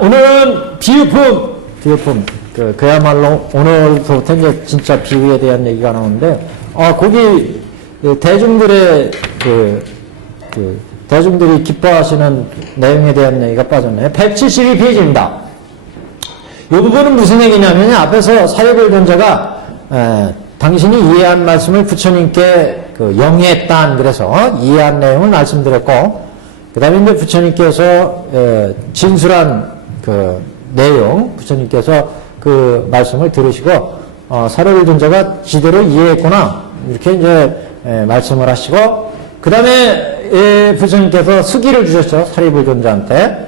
오늘은 비유품. 그야말로 오늘부터 이제 진짜 비유에 대한 얘기가 나오는데, 거기 대중들의 대중들이 기뻐하시는 내용에 대한 얘기가 빠졌네요. 172페이지입니다. 이 부분은 무슨 얘기냐면, 앞에서 사리불존자가 당신이 이해한 말씀을 부처님께 영해했단, 그래서 이해한 내용을 말씀드렸고, 그 다음에 이제 부처님께서 진술한 내용, 부처님께서 그 말씀을 들으시고, 사리불존자가 제대로 이해했구나, 이렇게 이제 말씀을 하시고, 그 다음에 부처님께서 수기를 주셨죠. 사리불존자한테.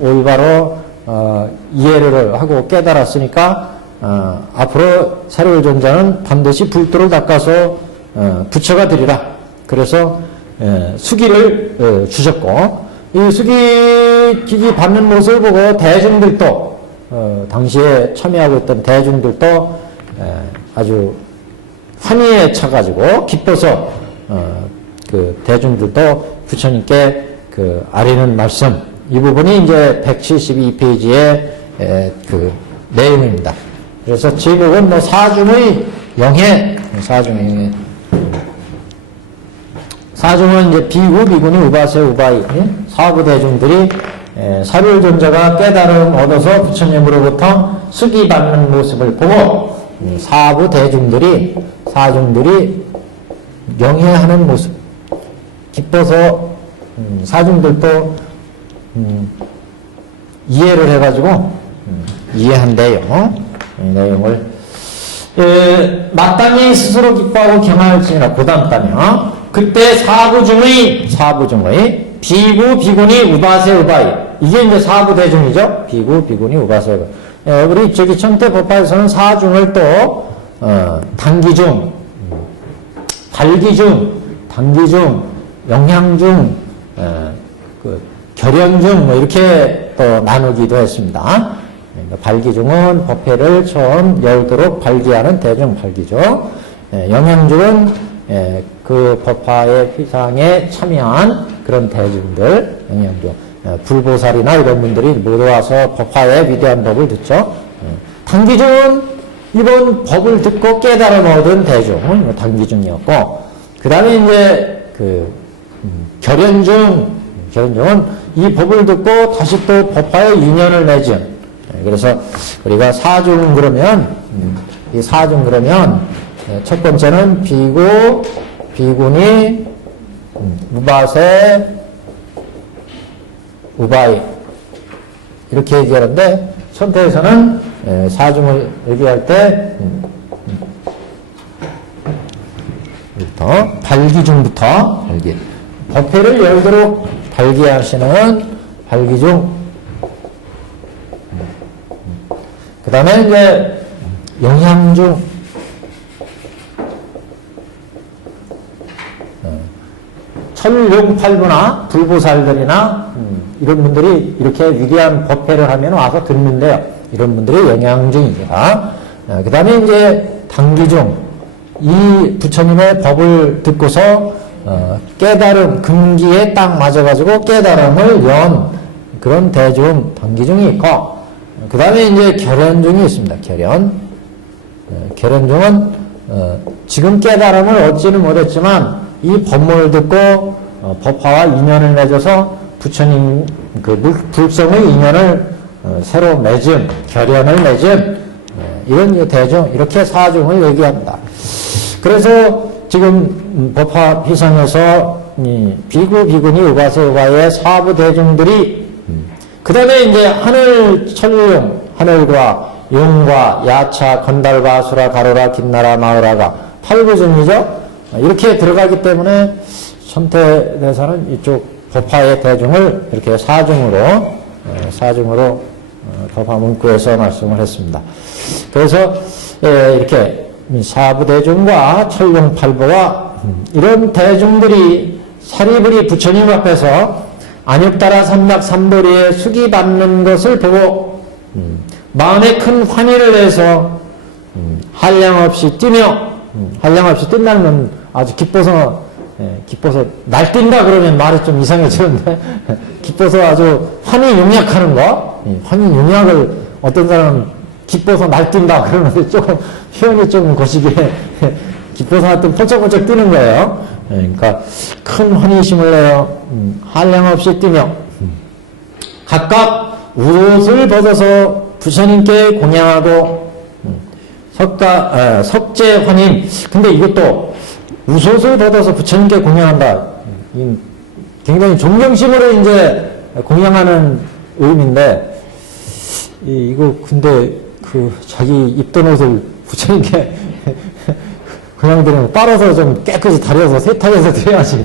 올바로 이해를 하고 깨달았으니까 앞으로 사리불존자는 반드시 불도를 닦아서 부처가 되리라. 그래서 수기를 주셨고, 이 수기 받는 모습을 보고 대중들도 당시에 참여하고 있던 대중들도 아주 환희에 차가지고 기뻐서 그 대중들도 부처님께 아뢰는 말씀, 이 부분이 이제 172페이지의 그 내용입니다. 그래서 제목은 뭐 사중의 영해, 사중은 이제 비구, 비구니, 우바세, 우바이, 사부 대중들이 사리불존자가 깨달음 얻어서 부처님으로부터 수기 받는 모습을 보고 사부 대중들이, 사중들이 영해하는 모습, 기뻐서 사중들도 이해를 해가지고 이해한대요. 이 내용을 마땅히 스스로 기뻐하고 경하였으니라. 그 다음 단요. 그때 사부중의 비구, 비구니, 우바세, 우바이, 이게 이제 사부 대중이죠. 비구, 비구니, 우바세, 우바이. 우리 저기 청태법화에서는 사중을 또 단기중, 발기중, 단기중, 영향중, 결연중, 뭐 이렇게 또 나누기도 했습니다. 발기중은 법회를 처음 열도록 발기하는 대중 발기중, 영향중은 그 법화의 휘상에 참여한 그런 대중들, 영향중, 불보살이나 이런 분들이 모두 와서 법화의 위대한 법을 듣죠. 단기중은 이번 법을 듣고 깨달음 얻은 대중, 단기중이었고, 그 다음에 이제 결연중은 이 법을 듣고 다시 또 법화의 인연을 맺은. 그래서 우리가 사중 그러면, 이 사중 그러면, 첫 번째는 비구, 비구니, 우바세, 우바이. 이렇게 얘기하는데, 천태에서는 사중을 얘기할 때, 발기중부터, 발기. 법회를 열도록 발기하시는 발기중. 그 다음에 이제 영향중. 천룡팔부나 불보살들이나 이런 분들이 이렇게 위대한 법회를 하면 와서 듣는데요. 이런 분들이 영향중입니다. 그 다음에 이제 단기중. 이 부처님의 법을 듣고서 깨달음, 금기에 딱 맞아가지고 깨달음을 연 그런 대중, 단기중이 있고, 그 다음에 이제 결연중이 있습니다. 결연중은 지금 깨달음을 얻지는 못했지만 이 법문을 듣고 법화와 인연을 맺어서 부처님 불성의 인연을 새로 맺은, 결연을 맺은 이런 이제 대중, 이렇게 사중을 얘기합니다. 그래서 지금 법화 휘상에서 비구, 비구니, 우바세, 우바이의 사부 대중들이 그 다음에 이제 하늘, 천룡, 하늘과 용과 야차, 건달과 수라, 가로라, 긴나라, 마으라가 8부중이죠. 이렇게 들어가기 때문에 천태대사는 이쪽 법화의 대중을 이렇게 사중으로 법화 문구에서 말씀을 했습니다. 그래서 이렇게 사부대중과 천룡팔부와 이런 대중들이 사리불이 부처님 앞에서 안욕따라 삼락 삼보리에 수기 받는 것을 보고 마음에 큰 환희를 내서 한량없이 뛰며, 한량없이 뛴다는 건 아주 기뻐서 기뻐서 날뛴다 그러면 말이 좀 이상해지는데 기뻐서 아주 환희 용약하는 거, 환희 용약을 어떤 사람은 기뻐서 날뛴다 그러는데 조금 표현이 좀 거시기에 기뻐서 하여튼 펄쩍펄쩍 뛰는 거예요. 그러니까 큰 환희심을 내어 한량없이 뛰며 각각 옷을 벗어서 부처님께 공양하고 석재 환인. 근데 이것도 우옷을 벗어서 부처님께 공양한다. 굉장히 존경심으로 이제 공양하는 의미인데 이거 근데 그 자기 입던 옷을 부처님께 그냥 드리면 빨아서 좀 깨끗이 다려서 세탁해서 드려야지.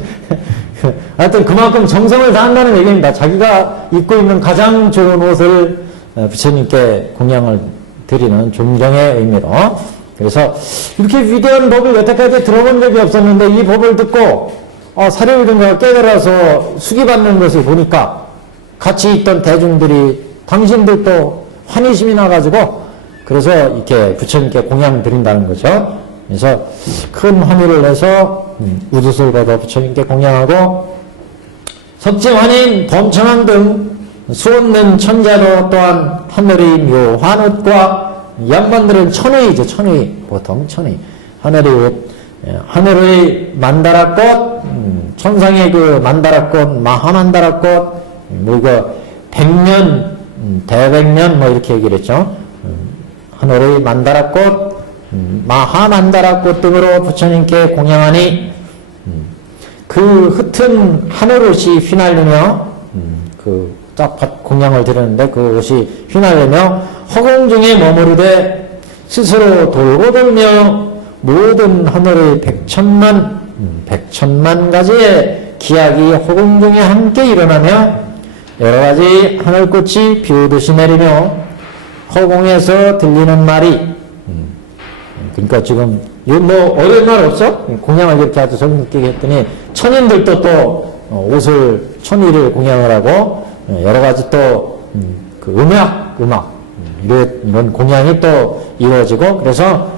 하여튼 그만큼 정성을 다한다는 얘기입니다. 자기가 입고 있는 가장 좋은 옷을 부처님께 공양을 드리는 존경의 의미로. 그래서 이렇게 위대한 법을 여태까지 들어본 적이 없었는데 이 법을 듣고 사려이든가 깨달아서 수기받는 것을 보니까 같이 있던 대중들이 당신들도 환희심이 나가지고 그래서 이렇게 부처님께 공양 드린다는 거죠. 그래서 큰 환희를 내서 우두술 받아 부처님께 공양하고 석재환인 범천왕 등 수없는 천자도 또한 하늘의 묘한 옷과 양반들은 천의이죠. 천의 보통 천의 하늘의 옷, 하늘의 만다라꽃, 천상의 그 만다라꽃, 마하만다라꽃, 뭐 이거 백년, 대백년 뭐 이렇게 얘기를 했죠. 하늘의 만다라꽃, 마하만다라꽃 등으로 부처님께 공양하니 그 흩은 하늘옷이 휘날리며 그 딱 공양을 드렸는데 그 옷이 휘날리며 허공 중에 머무르되 스스로 돌고 돌며 모든 하늘의 백천만 가지의 기약이 허공 중에 함께 일어나며 여러 가지 하늘꽃이 비오듯이 내리며 허공에서 들리는 말이 그러니까 지금 뭐 어려운 말 없어? 공양을 이렇게 아주 정확하게 했더니 천인들도 또 옷을 천의를 공양을 하고 여러 가지 또 그 음악 이런 공양이 또 이루어지고 그래서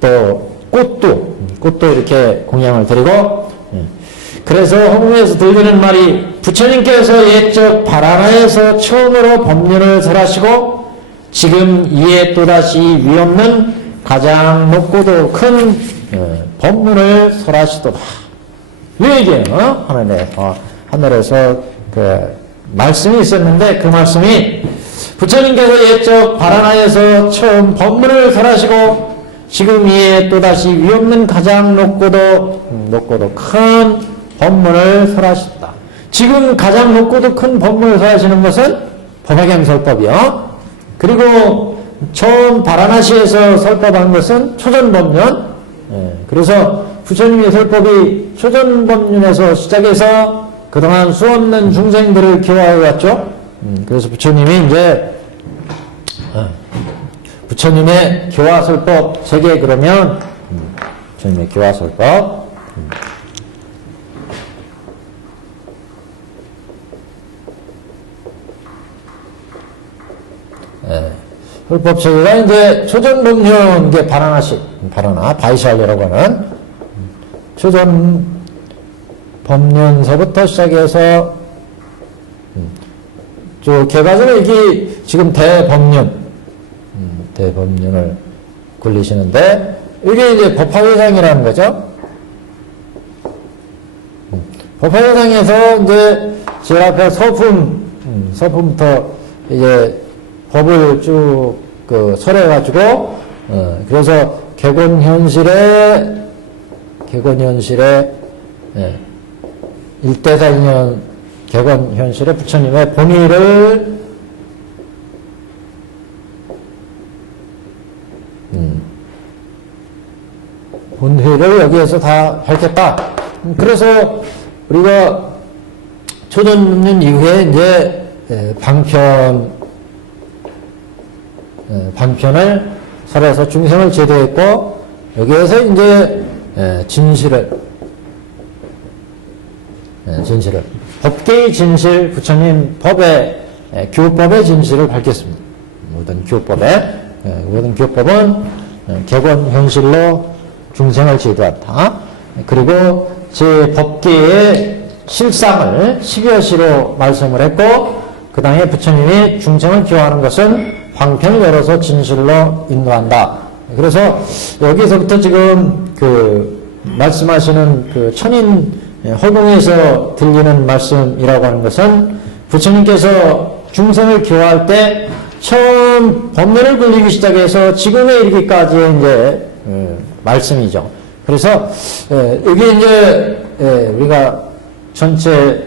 또 꽃도 이렇게 공양을 드리고 그래서 허공에서 들리는 말이 부처님께서 옛적 바라나에서 처음으로 법륜을 설하시고 지금 이에 또다시 위없는 가장 높고도 큰 법문을 설하시도다. 이 얘기예요. 하늘에서 그 말씀이 있었는데 그 말씀이 부처님께서 옛적 바라나에서 처음 법문을 설하시고 지금 이에 또다시 위없는 가장 높고도 큰 법문을 설하셨다. 지금 가장 높고도 큰 법문을 설하시는 것은 법화경설법이요. 그리고 처음 바라나시에서 설법한 것은 초전법륜. 그래서 부처님의 설법이 초전법륜에서 시작해서 그동안 수없는 중생들을 교화해 왔죠. 그래서 부처님이 이제 부처님의 교화설법 세계 그러면 부처님의 교화설법 설법 세계가 이제 초전법륜 게 바라나 바이샬리라고 하는 초전 법륜서부터 시작해서 쭉 개가적으로 이게 지금 대법륜을 굴리시는데 이게 이제 법화회상이라는 거죠. 법화회상에서 이제 제일 앞에 서품부터 이제 법을 쭉 그 설해가지고 그래서 객원현실에 1대4인연 객원현실에 부처님의 본의를 본의를 여기에서 다 밝혔다. 그래서 우리가 초전법륜 이후에 이제 방편을 설해서 중생을 제도했고 여기에서 이제 진실을 법계의 진실 부처님 교법의 진실을 밝혔습니다. 모든 교법은 객원 현실로 중생을 제도한다. 그리고 제 법계의 실상을 12여시로 말씀을 했고, 그 다음에 부처님이 중생을 교화하는 것은 방편을 열어서 진실로 인도한다. 그래서 여기서부터 지금 말씀하시는 천인 허공에서 들리는 말씀이라고 하는 것은 부처님께서 중생을 교화할 때 처음 법문을 굴리기 시작해서 지금에 이르기까지의 이제 말씀이죠. 그래서 여기 이제 우리가 전체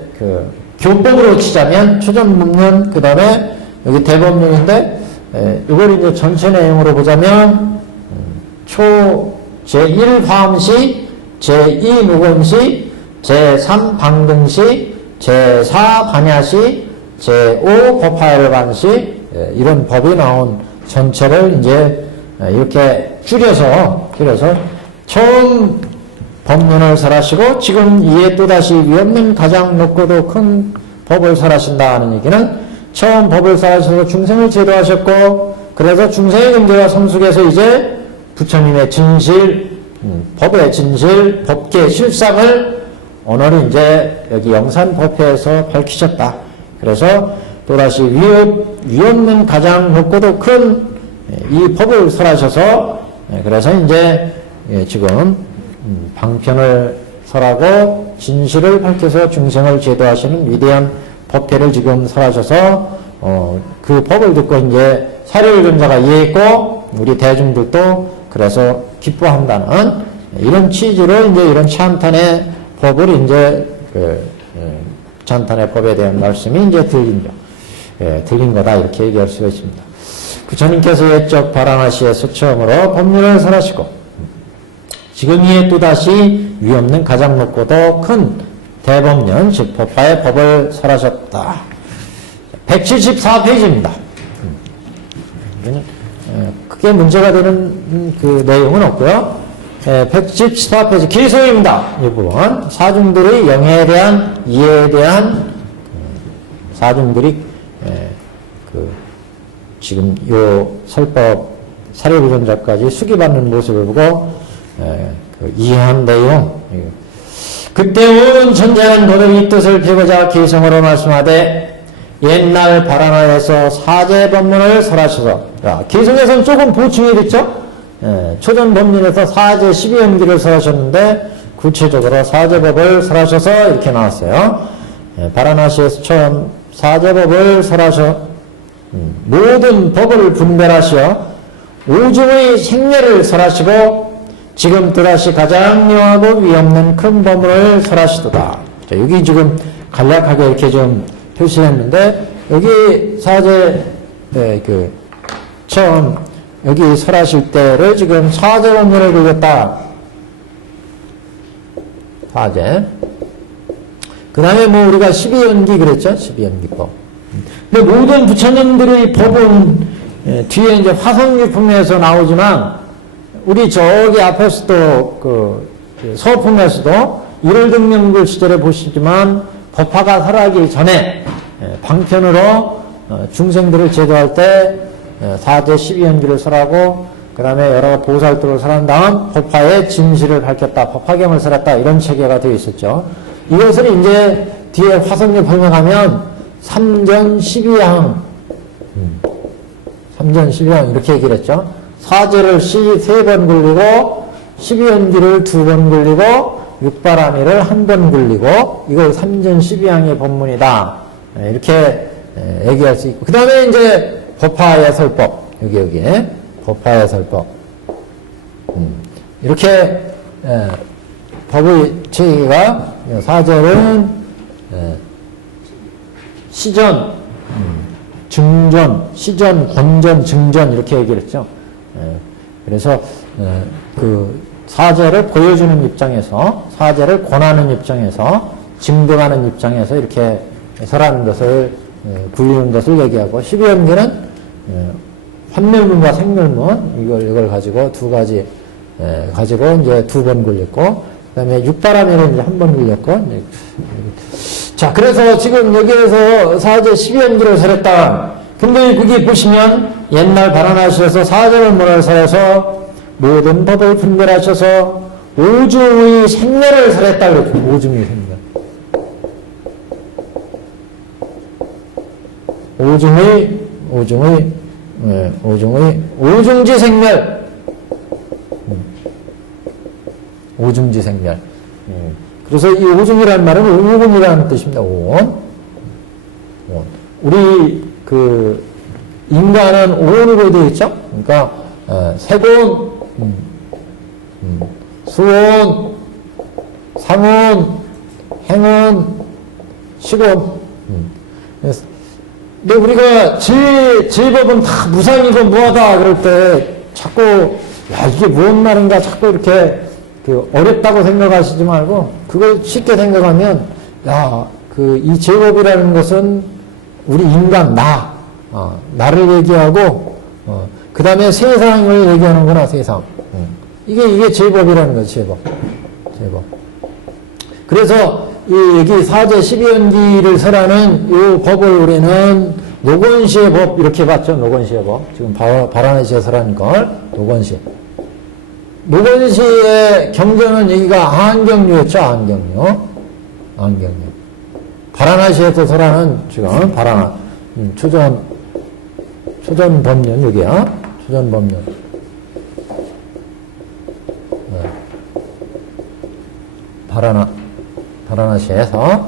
교법으로 치자면 초전법문, 그 다음에 여기 대법문인데 이걸 이제 전체 내용으로 보자면 제1 화엄시, 제2 무곤시, 제3 방등시, 제4 반야시, 제5 법화열반시, 이런 법이 나온 전체를 이제 이렇게 줄여서 처음 법문을 설하시고 지금 이에 또다시 위없는 가장 높고도 큰 법을 설하신다 하는 얘기는 처음 법을 설하셔서 중생을 제도하셨고, 그래서 중생의 근대와 성숙에서 이제 부처님의 진실, 법의 진실, 법계의 실상을 오늘 이제 여기 영산법회에서 밝히셨다. 그래서 또다시 위없는 가장 높고도 큰 이 법을 설하셔서 그래서 이제 지금 방편을 설하고 진실을 밝혀서 중생을 제도하시는 위대한 법회를 지금 설하셔서 그 법을 듣고 이제 사료를 전자가 이해했고 우리 대중들도 그래서 기뻐한다는 이런 취지로 이제 이런 찬탄의 법을 이제 찬탄의 법에 대한 말씀이 이제 들린 거다 이렇게 얘기할 수가 있습니다. 부처님께서 옛적 바라나시에서 처음으로 법륜을 설하시고 지금 이에 또다시 위없는 가장 높고도 큰 대법륜 즉 법화의 법을 설하셨다. 174페이지입니다. 크게 문제가 되는 그 내용은 없고요. 174페이지 기소입니다. 이 부분 사중들의 영해에 대한 이해에 대한 사중들이 지금 요 설법 사료부전자까지 수기받는 모습을 보고 이해한 내용. 그때 온 전제한 도덕의 뜻을 펴고자 기성으로 말씀하되 옛날 바라나에서 사제법문을 설하셔서 기성에서는 조금 보충이 됐죠. 초전법문에서 사제 12연기를 설하셨는데 구체적으로 사제법을 설하셔서 이렇게 나왔어요. 바라나시에서 처음 사제법을 설하셔 모든 법을 분별하시어 오중의 생례를 설하시고 지금 또다시 가장 묘하고 위없는 큰 법문을 설하시도다. 자, 여기 지금 간략하게 이렇게 좀 표시했는데 여기 사제 처음 여기 설하실 때를 지금 사제 법문을 굴렸다. 사제. 그 다음에 뭐 우리가 12연기 그랬죠? 12연기법. 근데 모든 부처님들의 법은 뒤에 이제 화성유품에서 나오지만 우리 저기 앞에서도 서품에서도 일월등명글 시절에 보시지만 법화가 설하기 전에 방편으로 중생들을 제도할 때 사제 12연기를 설하고 그 다음에 여러 보살도를 설한 다음 법화의 진실을 밝혔다. 법화경을 설했다. 이런 체계가 되어 있었죠. 이것을 이제 뒤에 화성유 설명하면 3전 12항 3전 12항 이렇게 얘기를 했죠. 사제를 3번 굴리고 12연기를 2번 굴리고 육바라미를 1번 굴리고 이걸 3전 12항의 법문이다. 이렇게 얘기할 수 있고 그 다음에 이제 법화의 설법 여기에 법화의 설법 이렇게 법의 체계가 사제는 시전, 증전, 시전, 권전, 증전 이렇게 얘기를 했죠. 그래서 그 사제를 보여주는 입장에서 사제를 권하는 입장에서 증등하는 입장에서 이렇게 설하는 것을 굴리는 것을 얘기하고 12연기는 환멸문과 생멸문 이걸 가지고 두 가지 가지고 이제 2번 굴렸고 그다음에 육바라미를 이제 1번 굴렸고 자 그래서 지금 여기에서 사제 12연기를 설했다. 근데 거기 보시면 옛날 바라나시에서 사제를 문을 설해서 모든 법을 분별하셔서 오중의 생멸을 설했다 그랬죠. 오중의 생멸. 오중지 생멸. 오중지 생멸. 그래서 이 오중이라는 말은 오온이라는 뜻입니다. 오온. 우리 인간은 오온으로 되어 있죠. 그러니까 색온, 수온, 상온, 행온, 식온. 근데 우리가 제법은 다 무상이고 무하다 그럴 때 자꾸 야 이게 무슨 말인가 자꾸 이렇게 어렵다고 생각하시지 말고 그걸 쉽게 생각하면 야 이 제법이라는 것은 우리 인간 나를 얘기하고 그 다음에 세상을 얘기하는구나 세상. 이게 제법이라는 거죠. 제법. 그래서 여기 사제 12연기를 설하는 이 법을 우리는 노건시의 법 이렇게 봤죠. 노건시의 법. 지금 바라나시에 설하는 걸 노건시. 노건시의 경전은 여기가 안경류였죠. 안경류. 바라나시에서 설하는 지금 초전 법륜 여기야. 초전 법륜. 바라나시에서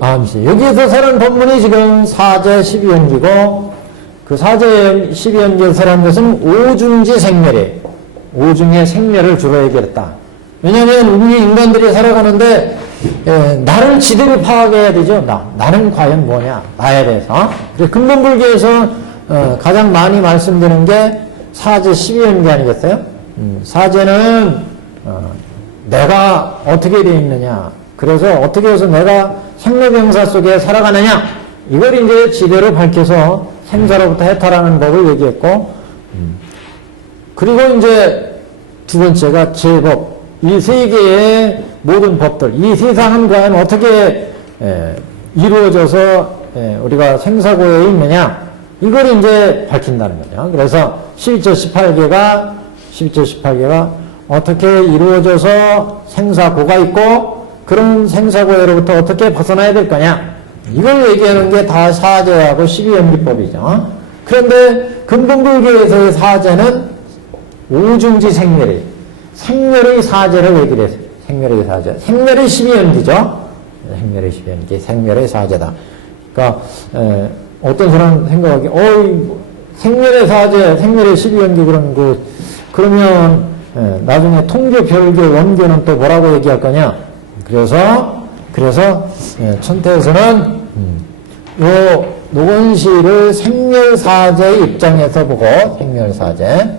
암시 여기에서 설한 법문이 지금 사제 12연기고 그 사제 12연기에 설한 것은 오중지 생멸이에요. 오중의 생멸을 주로 얘기했다. 왜냐하면 우리 인간들이 살아가는데 나를 지대로 파악해야 되죠. 나는 과연 뭐냐 나에 대해서. 그래서 근본불교에서 가장 많이 말씀드리는 게 사제 12연기 아니겠어요? 사제는 내가 어떻게 되어 있느냐. 그래서 어떻게 해서 내가 생로병사 속에 살아가느냐. 이걸 이제 지대로 밝혀서 생사로부터 해탈하는 법을 얘기했고, 그리고 이제 두 번째가 제법. 이 세계의 모든 법들, 이 세상은 과연 어떻게 이루어져서 우리가 생사고에 있느냐. 이걸 이제 밝힌다는 거죠. 그래서 12조 18개가 어떻게 이루어져서 생사고가 있고 그런 생사고로부터 어떻게 벗어나야 될 거냐. 이걸 얘기하는 게 다 사제하고 12연기법이죠. 그런데 근본불교에서의 사제는 오중지 생멸이 생멸의 사제를 얘기를 했어요. 생멸의 사제. 생멸의 12연기죠. 생멸의 12연기. 생멸의 사제다. 그러니까 어떤 사람 생각하기 생멸의 사제, 생멸의 12연기 그러면 나중에 통교, 별교, 원교는 또 뭐라고 얘기할 거냐? 그래서 천태에서는 요 노건시를 생멸사제의 입장에서 보고 생멸사제.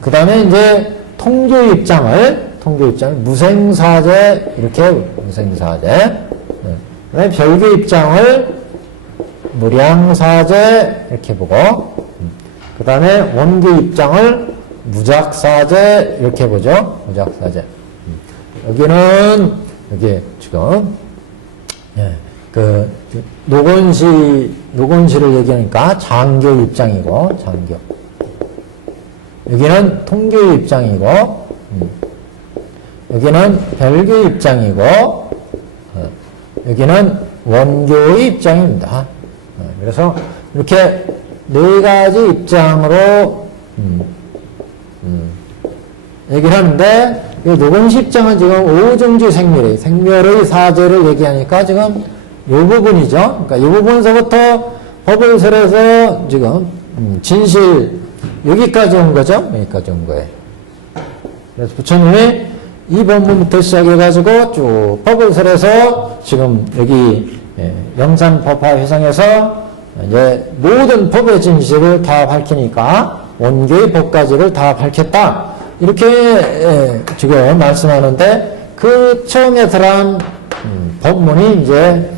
그 다음에 이제 통교 입장을 무생사제 이렇게 무생사제. 그 다음에 별교 입장을 무량사제 이렇게 보고. 그 다음에 원교 입장을 무작사제 이렇게 보죠. 무작사제. 여기 지금 노건시를 얘기하니까 장교 입장이고 장교. 여기는 통교 입장이고 여기는 별교 입장이고 여기는 원교의 입장입니다. 그래서 이렇게 네 가지 입장으로 얘기를 하는데 이 노건시 입장은 지금 오중지 생멸의 사제를 얘기하니까 지금 이 부분이죠. 그러니까 이 부분서부터 법을 설해서 지금 진실 여기까지 온 거죠. 여기까지 온 거예요. 그래서 부처님이 이 법문부터 시작해가지고 쭉 법을 설해서 지금 여기 영산법화 회상에서 이제 모든 법의 진실을 다 밝히니까 원교의 법까지를 다 밝혔다. 이렇게 지금 말씀하는데 그 처음에 들어간 법문이 이제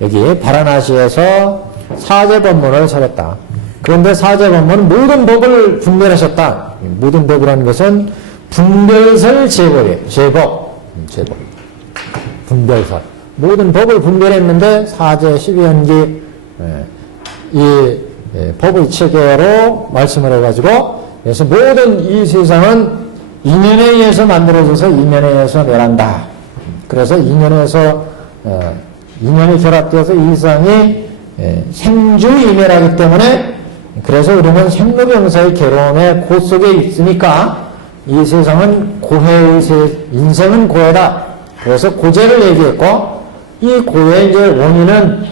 여기 바라나시에서 사제법문을 설했다. 그런데 사제법문은 모든 법을 분별하셨다. 모든 법이라는 것은 분별설 제법이에요. 제법. 분별설. 모든 법을 분별했는데 사제 12연기 이 법의 체계로 말씀을 해가지고 그래서 모든 이 세상은 인연에 의해서 만들어져서 인연에 의해서 멸한다. 그래서 인연이 결합되어서 이 세상이 생주이멸하기 때문에 그래서 우리는 생로병사의 괴로움의 고 속에 있으니까 이 세상은 고해의 인생은 고해다. 그래서 고재를 얘기했고 이 고해의 이제 원인은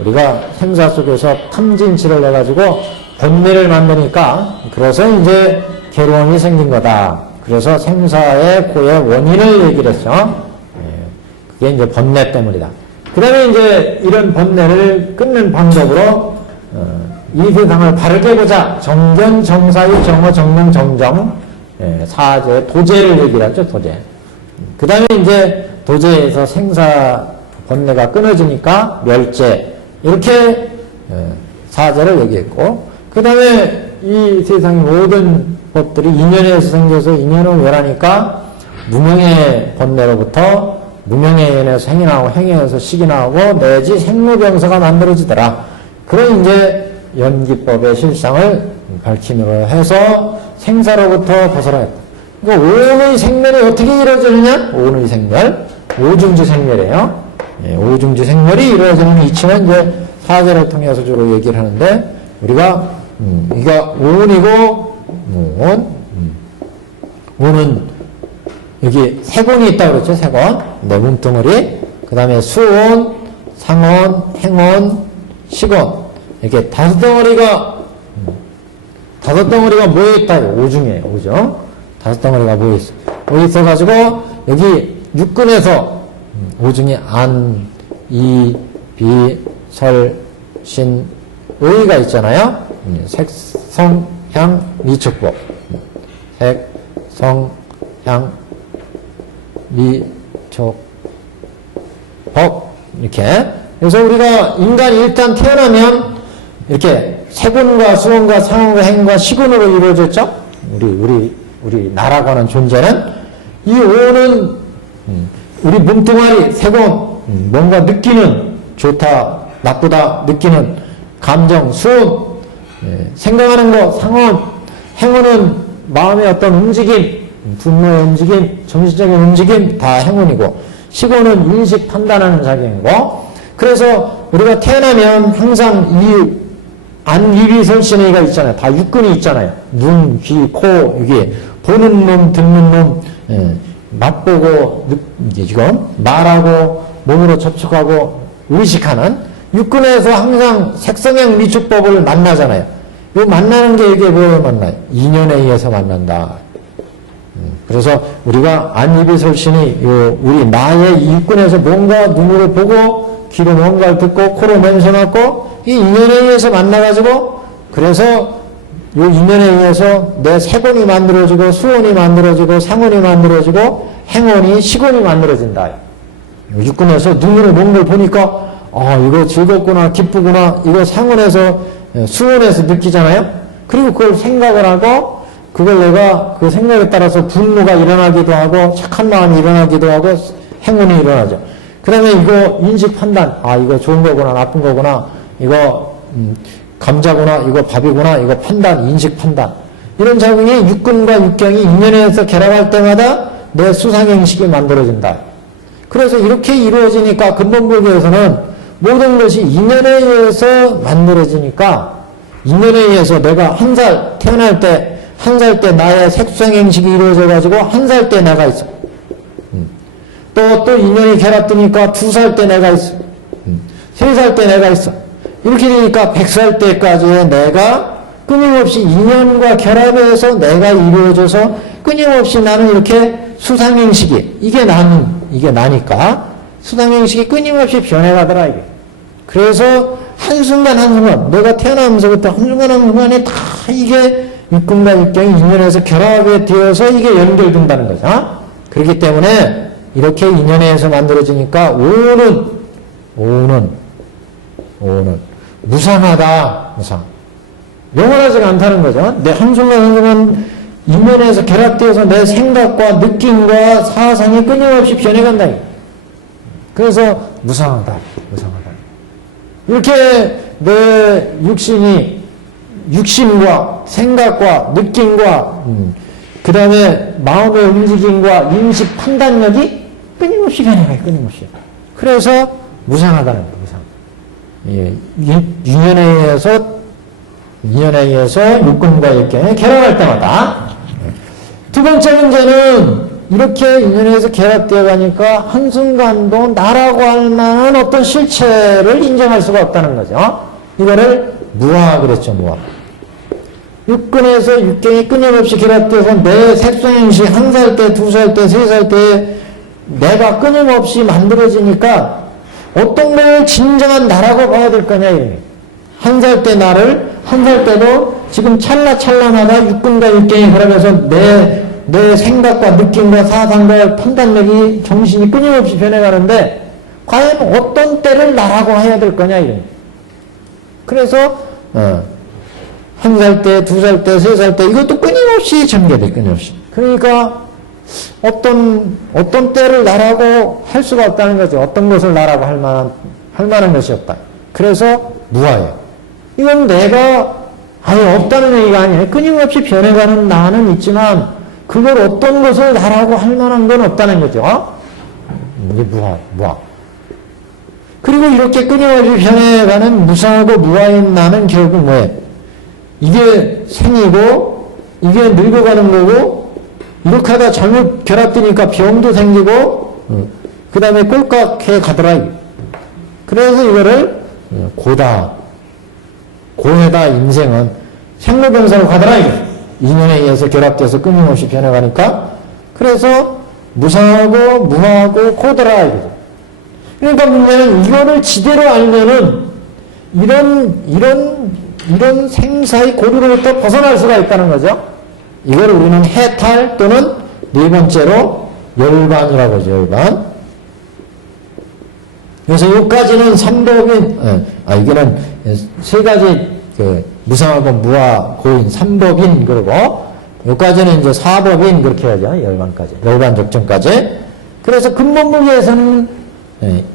우리가 생사 속에서 탐진치를 해가지고 번뇌를 만드니까 그래서 이제 괴로움이 생긴 거다. 그래서 생사의 고의 원인을 얘기를 했죠. 그게 이제 번뇌 때문이다. 그 다음에 이제 이런 번뇌를 끊는 방법으로 이 세상을 바르게 보자. 정견, 정사의 정어, 정명, 정정, 사제, 도제를 얘기를 하죠. 도제. 그 다음에 이제 도제에서 생사 번뇌가 끊어지니까 멸제 이렇게 사제를 얘기했고 그 다음에 이 세상의 모든 법들이 인연에서 생겨서 인연을 멸하니까 무명의 번뇌로부터 무명의 연에서 행이 나오고 행에서 식이 나오고 내지 생로병사가 만들어지더라. 그런 이제 연기법의 실상을 밝힘으로 해서 생사로부터 벗어나겠다. 그러니까 오의 생멸이 어떻게 이루어지느냐? 오의 생멸, 오중지 생멸이에요. 오중지 생멸이 이루어지는 이치는 이제 사제를 통해서 주로 얘기를 하는데 우리가 이거 오운이고 오는 여기 세 권이 있다고 그랬죠. 세 권. 네 몸뚱어리. 그 다음에 수온, 상온, 행온, 식온. 이렇게 다섯 덩어리가 모여있다. 오중이에요. 오죠. 다섯 덩어리가 모여있어. 모여있어가지고 여기 육근에서 오중이 안, 이, 비, 설, 신, 의가 있잖아요. 색, 성, 향, 미축법. 색, 성, 향, 미, 촉, 법. 이렇게. 그래서 우리가 인간이 일단 태어나면 이렇게 세군과 수원과 상원과 행과 시군으로 이루어졌죠? 우리 나라고 하는 존재는 이 오는 우리 몸뚱아리 세군 뭔가 느끼는 좋다 나쁘다 느끼는 감정 수원 생각하는 거 상원 행운은 마음의 어떤 움직임 분노의 움직임 정신적인 움직임 다 행운이고 시군은 인식 판단하는 작용이고 그래서 우리가 태어나면 항상 이 안, 입이, 설신의가 있잖아요. 다 육근이 있잖아요. 눈, 귀, 코, 이게 보는 놈, 듣는 놈, 맛보고, 이건 말하고, 몸으로 접촉하고, 의식하는 육근에서 항상 색성형 미축법을 만나잖아요. 이 만나는 게 이게 왜 만나요? 인연에 의해서 만난다. 그래서 우리가 안, 입이, 설신이 우리 나의 이 육근에서 뭔가 눈으로 보고, 귀로 뭔가를 듣고, 코로 냄새 맡고, 이 인연에 의해서 만나가지고 그래서 이 인연에 의해서 내 세곤이 만들어지고 수원이 만들어지고 상원이 만들어지고 행원이 시곤이 만들어진다. 육군에서 눈으로 뭔가를 보니까 이거 즐겁구나 기쁘구나 이거 상원에서 수원에서 느끼잖아요. 그리고 그걸 생각을 하고 그걸 내가 그 생각에 따라서 분노가 일어나기도 하고 착한 마음이 일어나기도 하고 행운이 일어나죠. 그 다음에 이거 인식 판단 이거 좋은 거구나 나쁜 거구나 이거 감자구나 이거 밥이구나 이거 판단 인식 판단 이런 작용이 육근과 육경이 인연에서 결합할 때마다 내 수상행식이 만들어진다. 그래서 이렇게 이루어지니까 근본불교에서는 모든 것이 인연에 의해서 만들어지니까 인연에 의해서 내가 한 살 태어날 때 한 살 때 나의 색수상행식이 이루어져 가지고 한 살 때 내가 있어. 또 인연이 결합되니까 2살 때 내가 있어. 3살 때 내가 있어. 이렇게 되니까 100살 때까지의 내가 끊임없이 인연과 결합해서 내가 이루어져서 끊임없이 나는 이렇게 수상행식이 이게 나니까 수상행식이 끊임없이 변해가더라 이게. 그래서 한순간 한순간 내가 태어나면서부터 한순간에 다 이게 육근과 육경이 인연에서 결합이 되어서 이게 연결된다는 거죠. 그렇기 때문에 이렇게 인연에서 만들어지니까 오는 무상하다. 무상. 영원하지가 않다는 거죠. 내 한순간 인연에서 결합되어서 내 생각과 느낌과 사상이 끊임없이 변해간다. 그래서 무상하다. 이렇게 내 육신과 생각과 느낌과 그 다음에 마음의 움직임과 인식 판단력이 끊임없이 변해가요. 끊임없이. 그래서 무상하다는 거예요. 무상. 인연에 의해서 육근과 육경이 결합할 때마다. 두 번째 문제는 이렇게 인연에서 결합되어 가니까 한순간도 나라고 할 만한 어떤 실체를 인정할 수가 없다는 거죠. 이거를 무아 그랬죠. 무아. 육근에서 육경이 끊임없이 결합돼서 내 색소행시 1살 때, 2살 때, 3살 때 내가 끊임없이 만들어지니까 어떤 걸 진정한 나라고 봐야 될 거냐 이게. 1살 때 나를 1살 때도 지금 찰나찰나마다 육근과 육경이 결합해서 내 생각과 느낌과 사상과 판단력이 정신이 끊임없이 변해가는데 과연 어떤 때를 나라고 해야 될 거냐 이게. 그래서 1살 때, 2살 때, 3살 때 이것도 끊임없이 전개돼 끊임없이. 그러니까 어떤 때를 나라고 할 수가 없다는 거죠. 어떤 것을 나라고 할 만한 것이 없다. 그래서 무아예요. 이건 내가 아예 없다는 얘기가 아니에요. 끊임없이 변해가는 나는 있지만 그걸 어떤 것을 나라고 할 만한 건 없다는 거죠. 이게 무아. 그리고 이렇게 끊임없이 변해가는 무상하고 무아인 나는 결국 뭐예요? 이게 생이고 이게 늙어가는 거고 이렇게 하다 잘못 결합되니까 병도 생기고 그 다음에 꼴깍해 가더라. 그래서 이거를 고해다 인생은 생로병사로 가더라. 인연에 의해서 결합돼서 끊임없이 변해가니까 그래서 무상하고 무하고 고더라. 이거죠. 그러니까 문제는 이거를 지대로 알면은 이런 생사의 고리로부터 벗어날 수가 있다는 거죠. 이걸 우리는 해탈 또는 네 번째로 열반이라고 하죠. 열반. 그래서 여기까지는 삼법인, 이거는 세 가지 무상하고 무아, 고인, 삼법인 그러고 여기까지는 이제 사법인 그렇게 하죠. 열반까지. 열반 적정까지. 그래서 근본무기에서는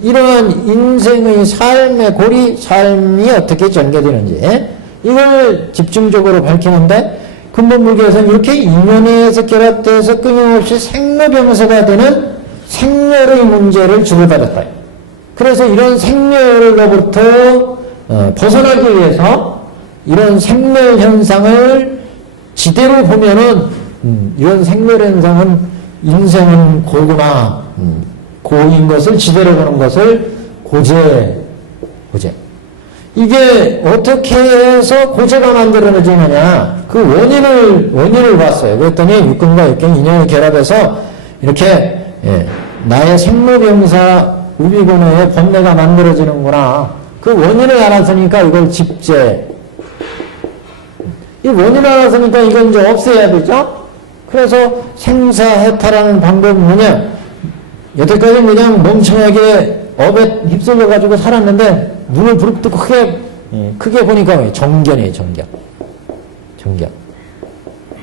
이러한 인생의 삶의 고리, 삶이 어떻게 전개되는지 이걸 집중적으로 밝히는데 근본무기에서는 이렇게 인연에 의해서 결합돼서 끊임없이 생로병사가 되는 생멸의 문제를 주고받았다. 그래서 이런 생멸로부터 벗어나기 위해서 이런 생멸 현상을 지대로 보면은 이런 생멸 현상은 인생은 고구나 고인 것을 지대로 보는 것을 고제. 이게 어떻게 해서 고제가 만들어지느냐 그 원인을 봤어요. 그랬더니 육근과 육경 인연이 결합해서 이렇게 나의 생로병사 우비고노의 번뇌가 만들어지는구나. 그 원인을 알았으니까 이걸 집제. 이 원인을 알았으니까 이건 이제 없애야 되죠. 그래서 생사해탈하는 방법은 뭐냐? 여태까지 그냥 멍청하게 업에 휩쓸려 가지고 살았는데 눈을 부릅뜨고 크게 보니까 정견이에요. 정견.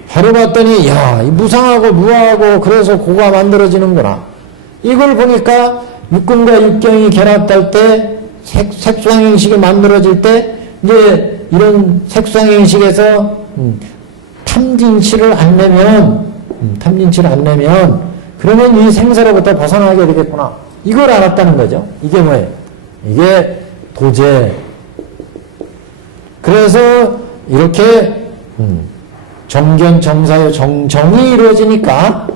바로 봤더니 야, 이 무상하고 무아하고 그래서 고가 만들어지는구나. 이걸 보니까 육근과 육경이 결합될 때 색상행식이 만들어질 때 이제 이런 색상행식에서 탐진치를 안 내면 그러면 이 생사로부터 벗어나게 되겠구나. 이걸 알았다는 거죠. 이게 뭐예요? 이게 도제. 그래서 이렇게 정견, 정사요, 정정이 이루어지니까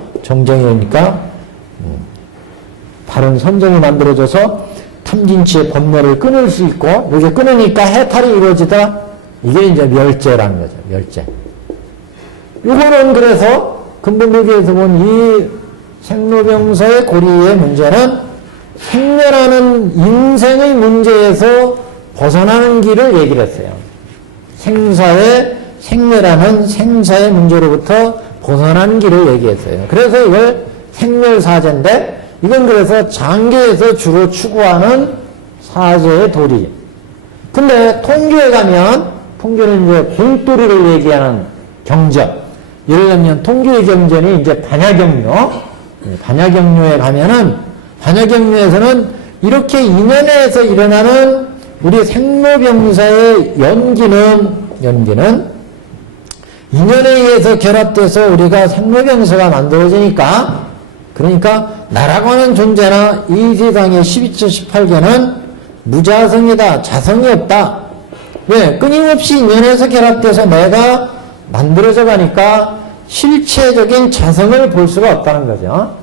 바른 선정이 만들어져서 탐진치의 번뇌를 끊을 수 있고 이렇게 끊으니까 해탈이 이루어지다. 이게 이제 멸제라는 거죠. 멸제. 이거는 그래서 근본무기에서 본 이 생로병사의 고리의 문제는 생멸하는 인생의 문제에서 벗어나는 길을 얘기를 했어요. 생멸하는 생사의 문제로부터 벗어나는 길을 얘기했어요. 그래서 이걸 생멸사제인데 이건 그래서 장계에서 주로 추구하는 사제의 도리. 근데 통교에 가면 통교는 이제 공도리를 얘기하는 경전. 예를 들면 통교의 경전이 이제 반야경료에 가면은 반야경료에서는 이렇게 인연에서 일어나는 우리 생로병사의 연기는 인연에 의해서 결합돼서 우리가 생로병사가 만들어지니까, 그러니까 나라고 하는 존재나 이 세상의 12조 18개는 무자성이다. 자성이 없다. 왜? 끊임없이 인연에서 결합돼서 내가 만들어져 가니까 실체적인 자성을 볼 수가 없다는 거죠.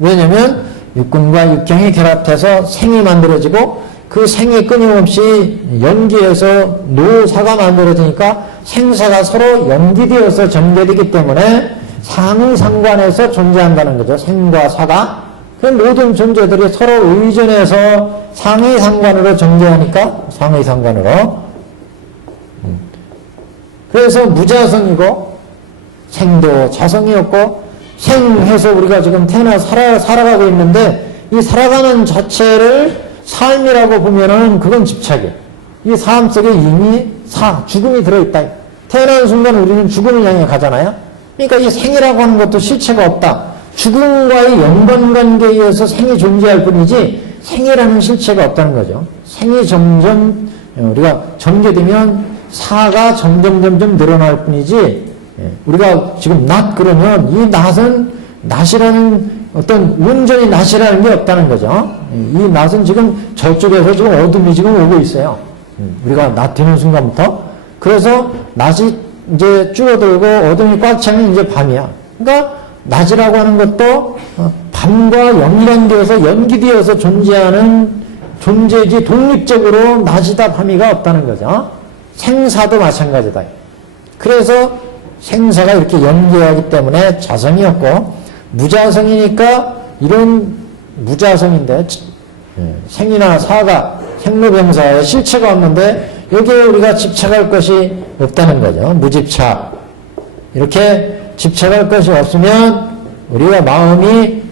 왜냐면 육군과 육경이 결합해서 생이 만들어지고 그 생이 끊임없이 연기해서 노사가 만들어지니까 생사가 서로 연기되어서 전개되기 때문에 상상관에서 존재한다는 거죠. 생과 사가. 그 모든 존재들이 서로 의존해서 상의상관으로 존재하니까 상의상관으로. 그래서 무자성이고 생도 자성이 없고 생해서 우리가 지금 태어나 살아가고 있는데 이 살아가는 자체를 삶이라고 보면은 그건 집착이에요. 이 삶 속에 이미 죽음이 들어있다. 태어나는 순간 우리는 죽음을 향해 가잖아요. 그러니까 이 생이라고 하는 것도 실체가 없다. 죽음과의 연관관계에 의해서 생이 존재할 뿐이지 생이라는 실체가 없다는 거죠. 생이 점점 우리가 전개되면 사가 점점 늘어날 뿐이지 우리가 지금 낫 그러면 이 낫은 낫이라는 어떤 온전히 낫이라는 게 없다는 거죠. 이 낫은 지금 저쪽에서 지금 어둠이 지금 오고 있어요. 우리가 낫 되는 순간부터. 그래서 낫이 이제 줄어들고 어둠이 꽉 차면 이제 밤이야. 그러니까 낮이라고 하는 것도 밤과 연관되어서 연기되어서 존재하는 존재지 독립적으로 낮이다 밤이가 없다는 거죠. 생사도 마찬가지다. 그래서 생사가 이렇게 연계하기 때문에 자성이 없고 무자성이니까 이런 무자성인데 생이나 사가 생로병사의 실체가 없는데 여기에 우리가 집착할 것이 없다는 거죠. 무집착. 이렇게 집착할 것이 없으면 우리가 마음이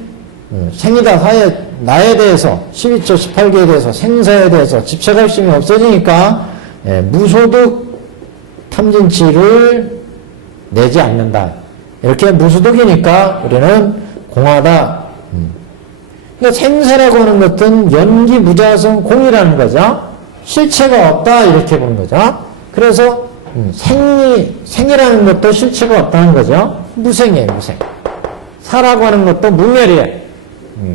생이다 사에 나에 대해서 12조 18개에 대해서 생사에 대해서 집착할 힘이 없어지니까 무소득 탐진치를 내지 않는다. 이렇게 무소득이니까 우리는 공하다. 그러니까 생사라고 하는 것은 연기 무자성 공이라는 거죠. 실체가 없다 이렇게 보는 거죠. 그래서 생이라는 것도 실체가 없다는 거죠. 무생이에요. 무생. 사라고 하는 것도 무멸이에요.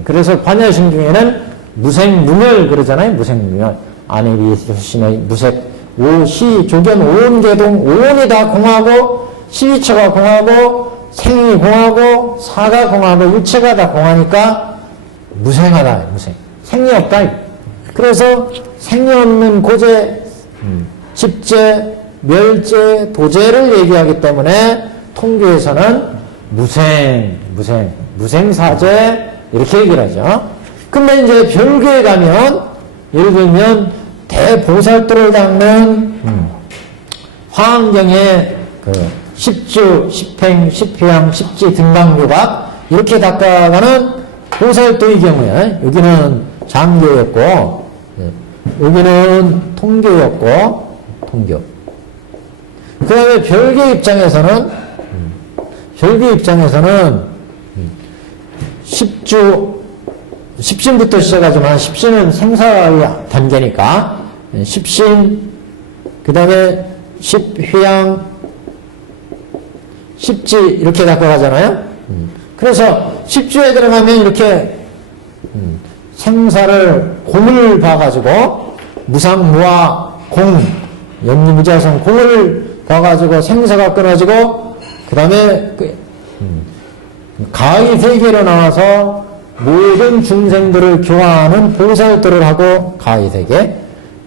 그래서 반야신 중에는 무생무멸 그러잖아요. 무생무멸. 안에비신의 무색 오시 조견 오온계동 오온이 다 공하고 12처가 공하고 생이 공하고 사가 공하고 일체가 다 공하니까 무생하다. 무생. 생이 없다. 그래서 생이 없는 고재, 집재, 멸재, 도재를 얘기하기 때문에 통계에서는 무생사재 이렇게 얘기를 하죠. 근데 이제 별교에 가면 예를 들면 대보살도를 닦는 화엄경의 그 십주, 십행, 십회양, 십지 등강교각 이렇게 닦아가는 보살도의 경우에 여기는 장교였고 여기는 통교였고 통교. 그 다음에 별교 입장에서는 십신부터 시작하지만 십신은 생사의 단계니까 십신 그 다음에 십회양 십지 이렇게 닦아가잖아요. 그래서 십주에 들어가면 이렇게 생사를 공을 봐가지고 무상무화 공 연기무자성 공을 봐가지고 생사가 끊어지고 그 다음에 가의 세계로 나와서 모든 중생들을 교화하는 보살도를 하고 가의 세계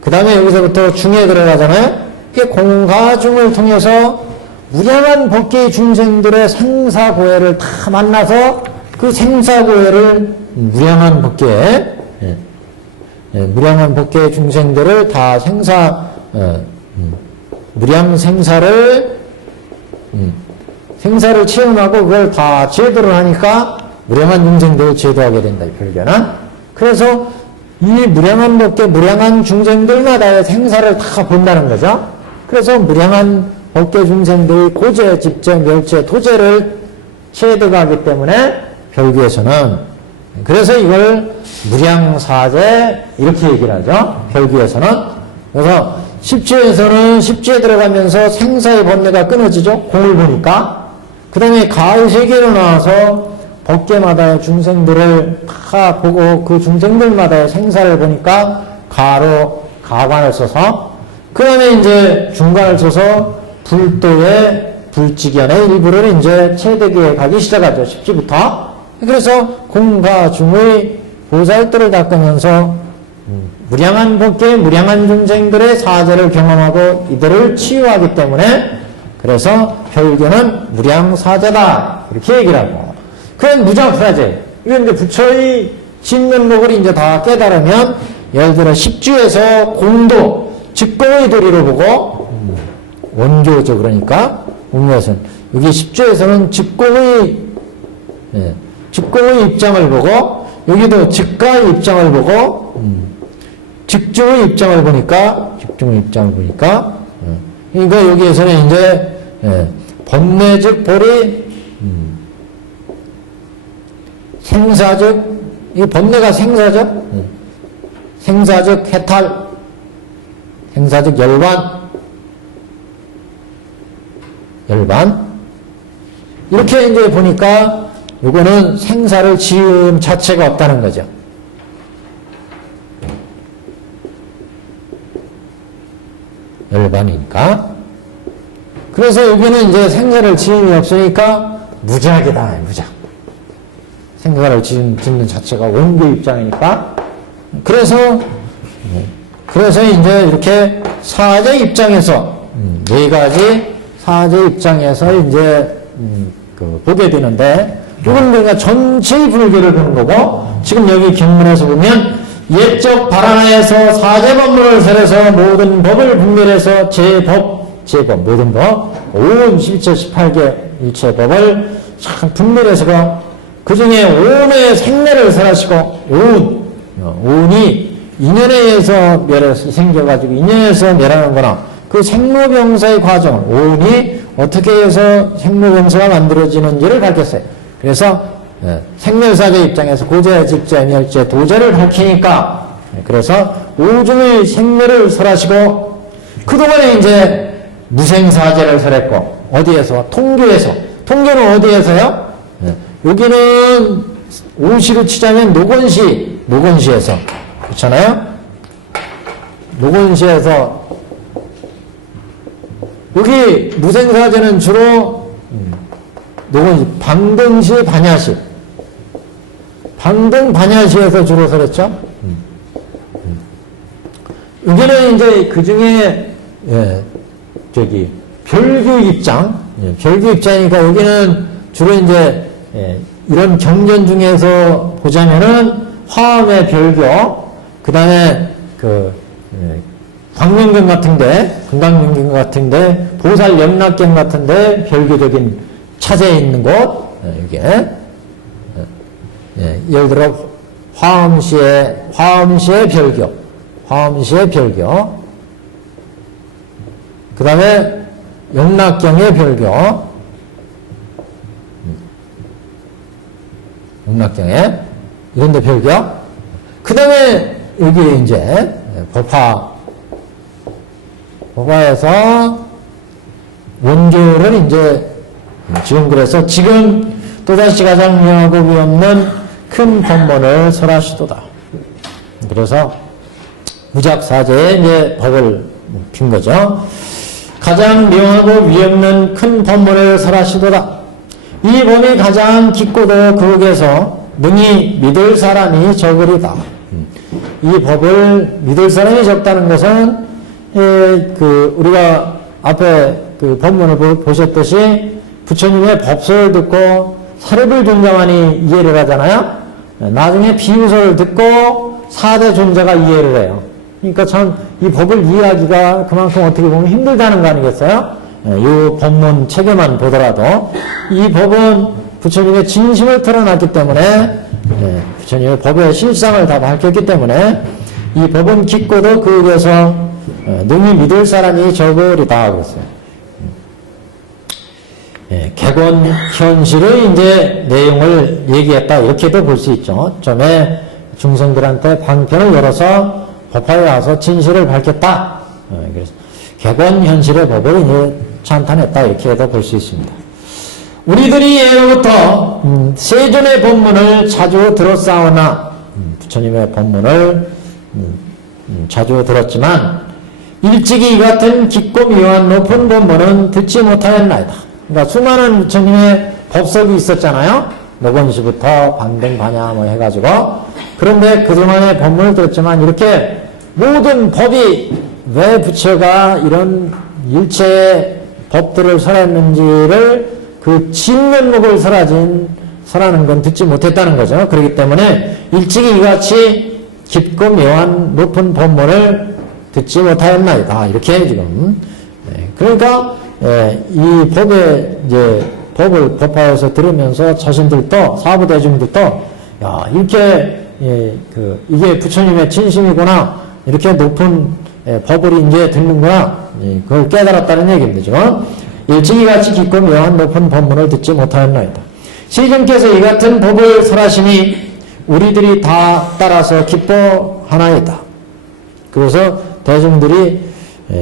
그 다음에 여기서부터 중에 들어가잖아요. 이게 공가중을 통해서 무량한 법계의 중생들의 생사고해를 다 만나서 그 생사고해를 무량한 법계의 중생들을 다 무량 생사를 체험하고 그걸 다 제도를 하니까 무량한 중생들을 제도하게 된다. 이 별교는. 그래서 이 무량한 법계, 무량한 중생들마다의 생사를 다 본다는 거죠. 그래서 무량한 법계 중생들의 고재, 집재, 멸재, 도재를 체득하기 때문에 별교에서는 그래서 이걸 무량사재 이렇게 얘기를 하죠. 별교에서는. 그래서 십주에서는 십주에 들어가면서 생사의 번뇌가 끊어지죠. 공을 보니까. 그 다음에 가의 세계로 나와서 법계마다의 중생들을 다 보고 그 중생들마다의 생사를 보니까 가로 가관을 써서 그 다음에 이제 중간을 써서 불도의 불지견의 일부를 이제 체득에 가기 시작하죠. 십지부터. 그래서 공과 중의 보살들을 닦으면서 무량한 법계, 무량한 중생들의 사죄를 경험하고 이들을 치유하기 때문에 그래서 별교는 무량사죄다. 이렇게 얘기를 하고. 그건 무작사죄. 이건 이제 부처의 짓는 목을 이제 다 깨달으면 예를 들어 십주에서 공도, 직공의 도리를 보고 원교죠. 그러니까 운명에서는 여기 십주에서는 직공의 입장을 보고 여기도 직가의 입장을 보고 직중의 입장을 보니까 그러니까 여기에서는 이제 번뇌즉 보리 생사즉 이 번뇌가 생사즉 해탈 생사즉 열반 이렇게 이제 보니까 요거는 생사를 지음 자체가 없다는 거죠. 열반이니까. 그래서 여기는 이제 생사를 지음이 없으니까 무작이다. 무작. 생사를 짓는 자체가 원교 입장이니까. 그래서 이제 이렇게 사제 입장에서 네 가지 사제 입장에서 이제 보게 되는데 이건 우리가 전체의 불교를 보는 거고 지금 여기 경문에서 보면 옛적 바라나에서 사제법문을 설해서 모든 법을 분별해서 제법 모든 법 온 실체 18개 일체법을 참 분별해서가 그 중에 온의 생례를 설하시고 온이 인연에 의해서 생겨가지고 인연에서 멸하는 거나 그 생로병사의 과정을 온이 어떻게 해서 생로병사가 만들어지는지를 밝혔어요. 그래서 생멸사제 입장에서 고제, 직제, 멸제, 도제를 밝히니까 그래서 오중의 생멸을 설하시고 그동안에 이제 무생사제를 설했고 어디에서? 통교에서. 통교는 어디에서요? 여기는 오시로 치자면 노건시에서 그렇잖아요? 노건시에서 여기 무생사제는 주로 노건시, 방등시, 반야시. 방등, 반야시에서 주로 설했죠? 여기는 이제 그 중에, 별교 입장. 별교 입장이니까 여기는 주로 이제, 이런 경전 중에서 보자면은 화엄의 별교, 그 다음에 광명경 같은데, 금강명경 같은데, 보살 염락경 같은데, 별교적인 차제에 있는 곳, 이게, 예를 들어, 화엄시의 별교, 그 다음에 염락경의 별교, 이런 데 별교, 그 다음에 여기 이제, 법화에서 원교를 이제 지금 그래서 지금 또다시 가장 명하고 위없는 큰 법문을 설하시도다. 그래서 무작사제의 이제 법을 핀 거죠. 가장 명하고 위없는 큰 법문을 설하시도다. 이 법이 가장 깊고도 극에서 능히 믿을 사람이 적으리다. 이 법을 믿을 사람이 적다는 것은 우리가 앞에 그 법문을 보셨듯이 부처님의 법소를 듣고 사립을 존자만이 이해를 하잖아요. 나중에 비유서를 듣고 사대 존자가 이해를 해요. 그러니까 참 이 법을 이해하기가 그만큼 어떻게 보면 힘들다는 거 아니겠어요? 이 법문 체계만 보더라도 이 법은 부처님의 진심을 드러났기 때문에 부처님의 법의 실상을 다 밝혔기 때문에 이 법은 깊고도 그에서 능히 믿을 사람이 적으리다 그랬어요. 객원 현실의 이제 내용을 얘기했다 이렇게도 볼 수 있죠. 좀에 중생들한테 방편을 열어서 법화에 와서 진실을 밝혔다. 그래서 객원 현실의 법을 이제 찬탄했다 이렇게도 볼 수 있습니다. 우리들이 예로부터 세존의 법문을 자주 들었사오나 부처님의 법문을 자주 들었지만 일찍이 이 같은 깊고 묘한 높은 법문은 듣지 못하였나이다. 그러니까 수많은 부처님의 법석이 있었잖아요. 노건시부터 반등반야 뭐 해가지고. 그런데 그동안의 법문을 들었지만 이렇게 모든 법이 왜 부처가 이런 일체의 법들을 설했는지를 그 진면목을 설하는 건 듣지 못했다는 거죠. 그렇기 때문에 일찍이 이같이 깊고 묘한 높은 법문을 듣지 못하였나이다. 이렇게 지금. 그러니까, 이 법에, 이제, 법을 법화에서 들으면서 자신들도, 사부대중들도, 야, 이렇게, 이게 부처님의 진심이구나. 이렇게 높은 법을 이제 듣는구나. 그걸 깨달았다는 얘기입니다. 지금. 일찍이 같이 깊고 묘한 높은 법문을 듣지 못하였나이다. 시즌께서 이 같은 법을 설하시니 우리들이 다 따라서 기뻐하나이다. 그래서 대중들이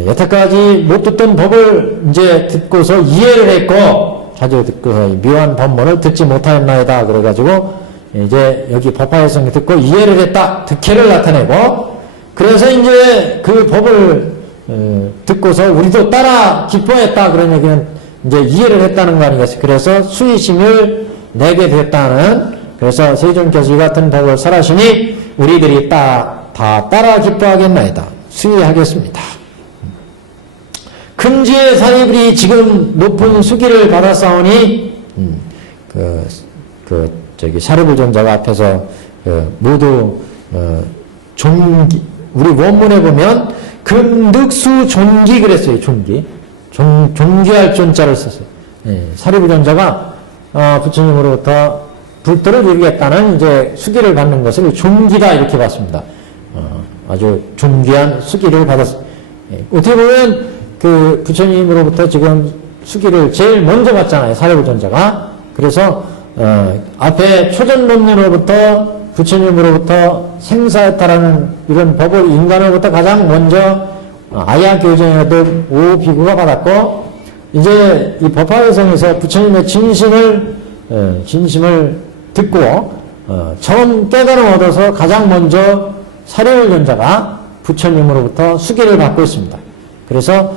여태까지 못 듣던 법을 이제 듣고서 이해를 했고 자주 듣고서 묘한 법문을 듣지 못하였나이다. 그래가지고 이제 여기 법화해성이 듣고 이해를 했다. 득회를 나타내고 그래서 이제 그 법을 듣고서 우리도 따라 기뻐했다. 그런 얘기는 이제 이해를 했다는 거 아니겠어요? 그래서 수의심을 내게 됐다는 그래서 세존께서 이 같은 법을 설하시니 우리들이 다 따라 기뻐하겠나이다. 수의하겠습니다. 큰지의 사리불이 지금 높은 수기를 받았사오니 사리불 존자가 앞에서 모두 존기 우리 원문에 보면 금득수 존기 그랬어요. 존기. 존귀할 존자를 썼어요. 사리불 존자가 부처님으로부터 불도를 이루겠다는 이제 수기를 받는 것을 존기다 이렇게 봤습니다. 아주 존귀한 수기를 받았어요. 어떻게 보면 그 부처님으로부터 지금 수기를 제일 먼저 받잖아요. 사리불 존자가. 그래서 앞에 초전론으로부터 부처님으로부터 생사해탈하는 이런 법을 인간으로부터 가장 먼저 아야교정에도 오비구가 받았고 이제 이 법화회성에서 부처님의 진심을 듣고 처음 깨달음 얻어서 가장 먼저 사리불 존자가 부처님으로부터 수기를 받고 있습니다. 그래서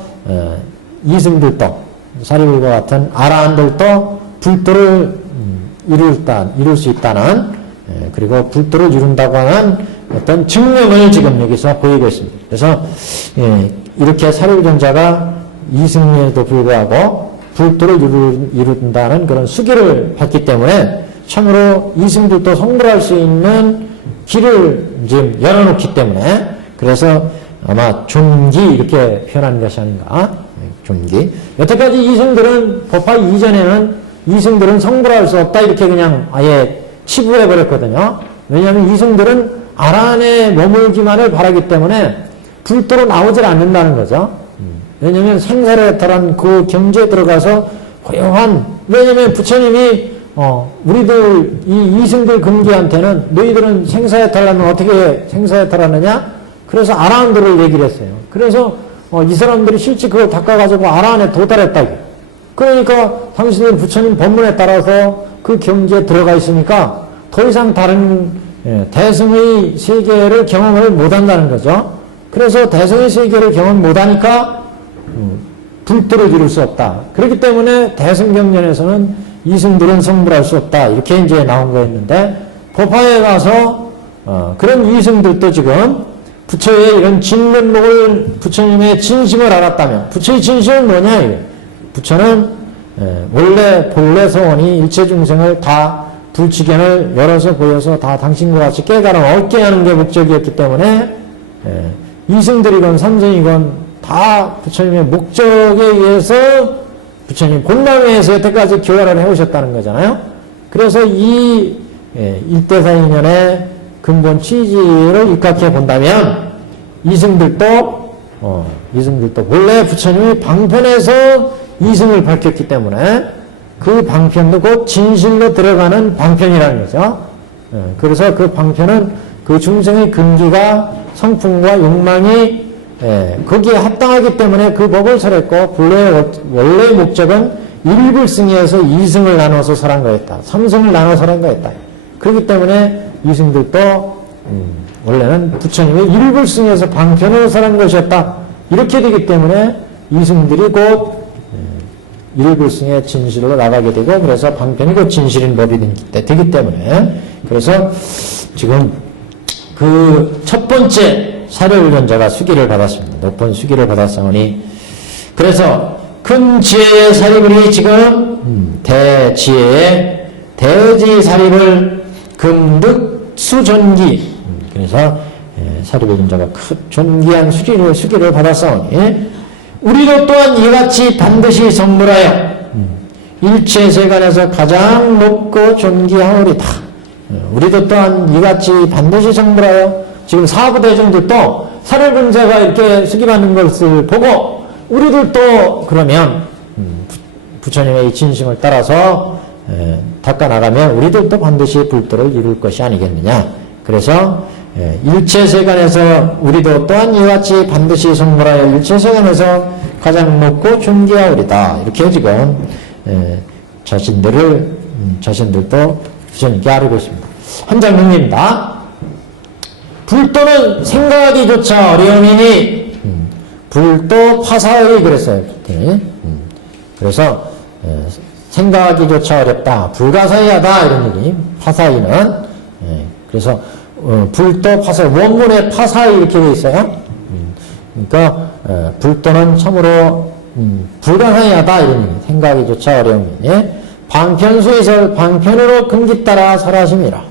이승들도 사리불과 같은 아라한들도 불도를 이룰 수 있다는 그리고 불도를 이룬다고 하는 어떤 증명을 지금 여기서 보이고 있습니다. 그래서 이렇게 사리불 존자가 이승에도 불구하고 불도를 이룬다는 그런 수기를 받기 때문에 참으로 이승들도 성불할 수 있는 길을 지금 열어놓기 때문에 그래서 아마 존기 이렇게 표현하는 것이 아닌가. 존기. 여태까지 이승들은 법화 이전에는 이승들은 성불할 수 없다 이렇게 그냥 아예 치부해버렸거든요. 왜냐하면 이승들은 아란에 머물기만을 바라기 때문에 불도로 나오질 않는다는 거죠. 왜냐하면 생사해탈한 그 경지에 들어가서 고요한 왜냐하면 부처님이 우리들 이 이승들 금기한테는 너희들은 생사해탈하면 어떻게 생사해탈하느냐? 그래서 아라한들을 얘기를 했어요. 그래서 이 사람들이 실제 그걸 닦아가지고 아라한에 도달했다. 그러니까 당신들 부처님 법문에 따라서 그 경지에 들어가 있으니까 더 이상 다른 대승의 세계를 경험을 못한다는 거죠. 그래서 대승의 세계를 경험 못하니까 불도를 이룰 수 없다. 그렇기 때문에 대승경전에서는 이승들은 성불할 수 없다. 이렇게 이제 나온 거였는데 법화에 가서 그런 이승들도 지금 부처의 이런 진면목을 부처님의 진심을 알았다면 부처의 진심은 뭐냐 이게 부처는 원래 본래 소원이 일체 중생을 다 불치견을 열어서 보여서 다 당신과 같이 깨달음 얻게 하는 게 목적이었기 때문에 이승들이건 삼승이건 다 부처님의 목적에 의해서 부처님 본망에 의해서 여태까지 교화를 해오셨다는 거잖아요. 그래서 이 일대사인연의 근본 취지를 입각해 본다면 이승들도 본래 부처님이 방편에서 이승을 밝혔기 때문에 그 방편도 곧 진실로 들어가는 방편이라는 거죠. 그래서 그 방편은 그 중생의 근기가 성품과 욕망이 거기에 합당하기 때문에 그 법을 설했고, 원래의 목적은 1불승에서 2승을 나눠서 설한 거였다. 3승을 나눠 설한 거였다. 그렇기 때문에 이승들도 원래는 부처님의 1불승에서 방편으로 설한 것이었다. 이렇게 되기 때문에 이승들이 곧 1불승의 진실로 나가게 되고, 그래서 방편이 곧 진실인 법이 되기 때문에, 그래서 지금 그 첫 번째 사려울전자가 수기를 받았습니다. 높은 수기를 받았사오니, 그래서 큰 지혜의 사립을 지금 대지혜의 대지 사립을 금득수존기, 그래서 사립울전자가 큰 존귀한 수기를 받았사오니, 우리도 또한 이같이 반드시 성불하여 일체세간에서 가장 높고 존귀하오리다. 우리도 또한 이같이 반드시 성불하여, 지금 사부대중들도 사려불전자가 이렇게 수기받는 것을 보고 우리들도 그러면 부처님의 이 진심을 따라서 닦아나가면 우리들도 반드시 불도를 이룰 것이 아니겠느냐. 그래서 일체세간에서 우리도 또한 이같이 반드시 성불하여 일체세간에서 가장 높고 존귀하오리다. 이렇게 지금 자신들도 부처님께 아뢰고 있습니다. 한 장면입니다. 불도는 생각하기조차 어려움이니 불도 파사의 그랬어요. 그래서 생각하기조차 어렵다. 불가사의하다 이런 얘기. 파사의는 그래서 불도 파사의 원문에 파사의 이렇게 되어 있어요. 그러니까 불도는 참으로 불가사의하다 이런 얘기. 생각하기조차 어려움이니 방편수에서 방편으로 금기 따라 설하심이라.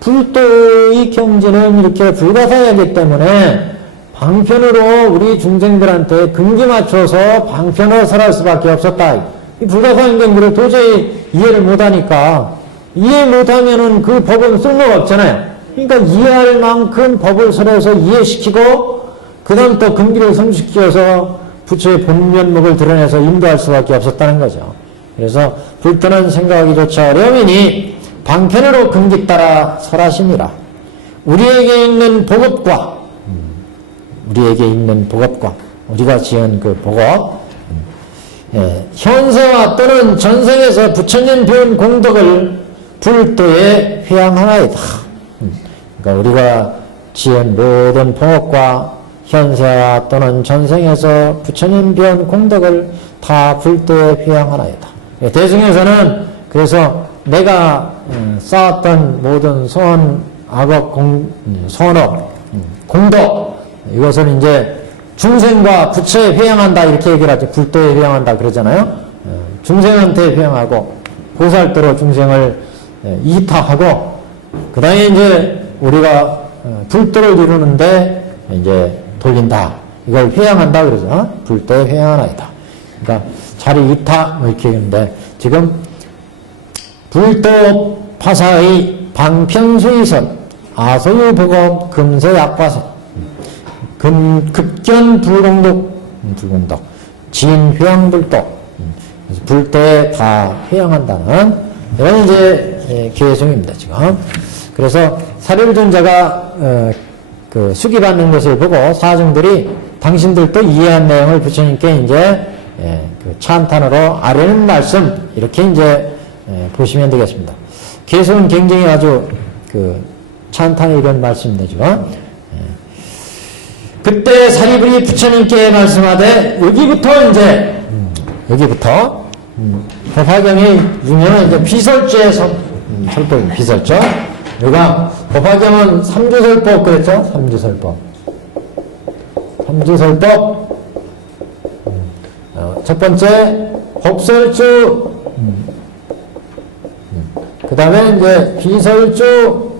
불도의 경지는 이렇게 불가사의하기 때문에 방편으로 우리 중생들한테 금기 맞춰서 방편으로 설할 수밖에 없었다. 이 불가사의한 경지를 도저히 이해를 못하니까, 이해 못하면은 그 법은 쓸모가 없잖아요. 그러니까 이해할 만큼 법을 설해서 이해시키고 그 다음 또 금기를 성숙시켜서 부처의 본면목을 드러내서 인도할 수밖에 없었다는 거죠. 그래서 불도는 생각하기조차 어려움이니 방편으로 금기 따라 설하심이라. 우리에게 있는 복업과 우리가 지은 그 복업, 현세와 또는 전생에서 부처님 배운 공덕을 불도에 회양하나이다. 그러니까 우리가 지은 모든 복업과 현세와 또는 전생에서 부처님 배운 공덕을 다 불도에 회양하나이다. 대승에서는 그래서 내가 쌓았던 모든 소원, 악업, 선업, 공덕, 이것을 이제 중생과 부처에 회양한다 이렇게 얘기를 하죠. 불도에 회양한다 그러잖아요. 중생한테 회양하고 보살도로 중생을 이타하고 그 다음에 이제 우리가 불도를 이루는데 이제 돌린다. 이걸 회양한다 그러죠. 불도에 회양하나이다. 그러니까 자리 이타 뭐 이렇게 했는데 지금 불도 파사의 방편수의선 아소유 복업 금세 약과선 급견 불공덕 진회양불도 불도에 다 회양한다는 이런 이제 계승입니다 지금. 그래서 사려불전자가 그 수기받는 것을 보고 사중들이 당신들도 이해한 내용을 부처님께 이제 그 찬탄으로 아뢰는 말씀 이렇게 이제 보시면 되겠습니다. 계승은 굉장히 아주 그 찬탄의 이런 말씀입니다 지금. 그때 사리불이 부처님께 말씀하되 여기부터 이제 여기부터 법화경의 유명한 이제 비설죄 설법 비설죠. 여기가 법화경은 삼주설법 그랬죠. 삼주설법 첫 번째 법설주 그 다음에 이제 비설주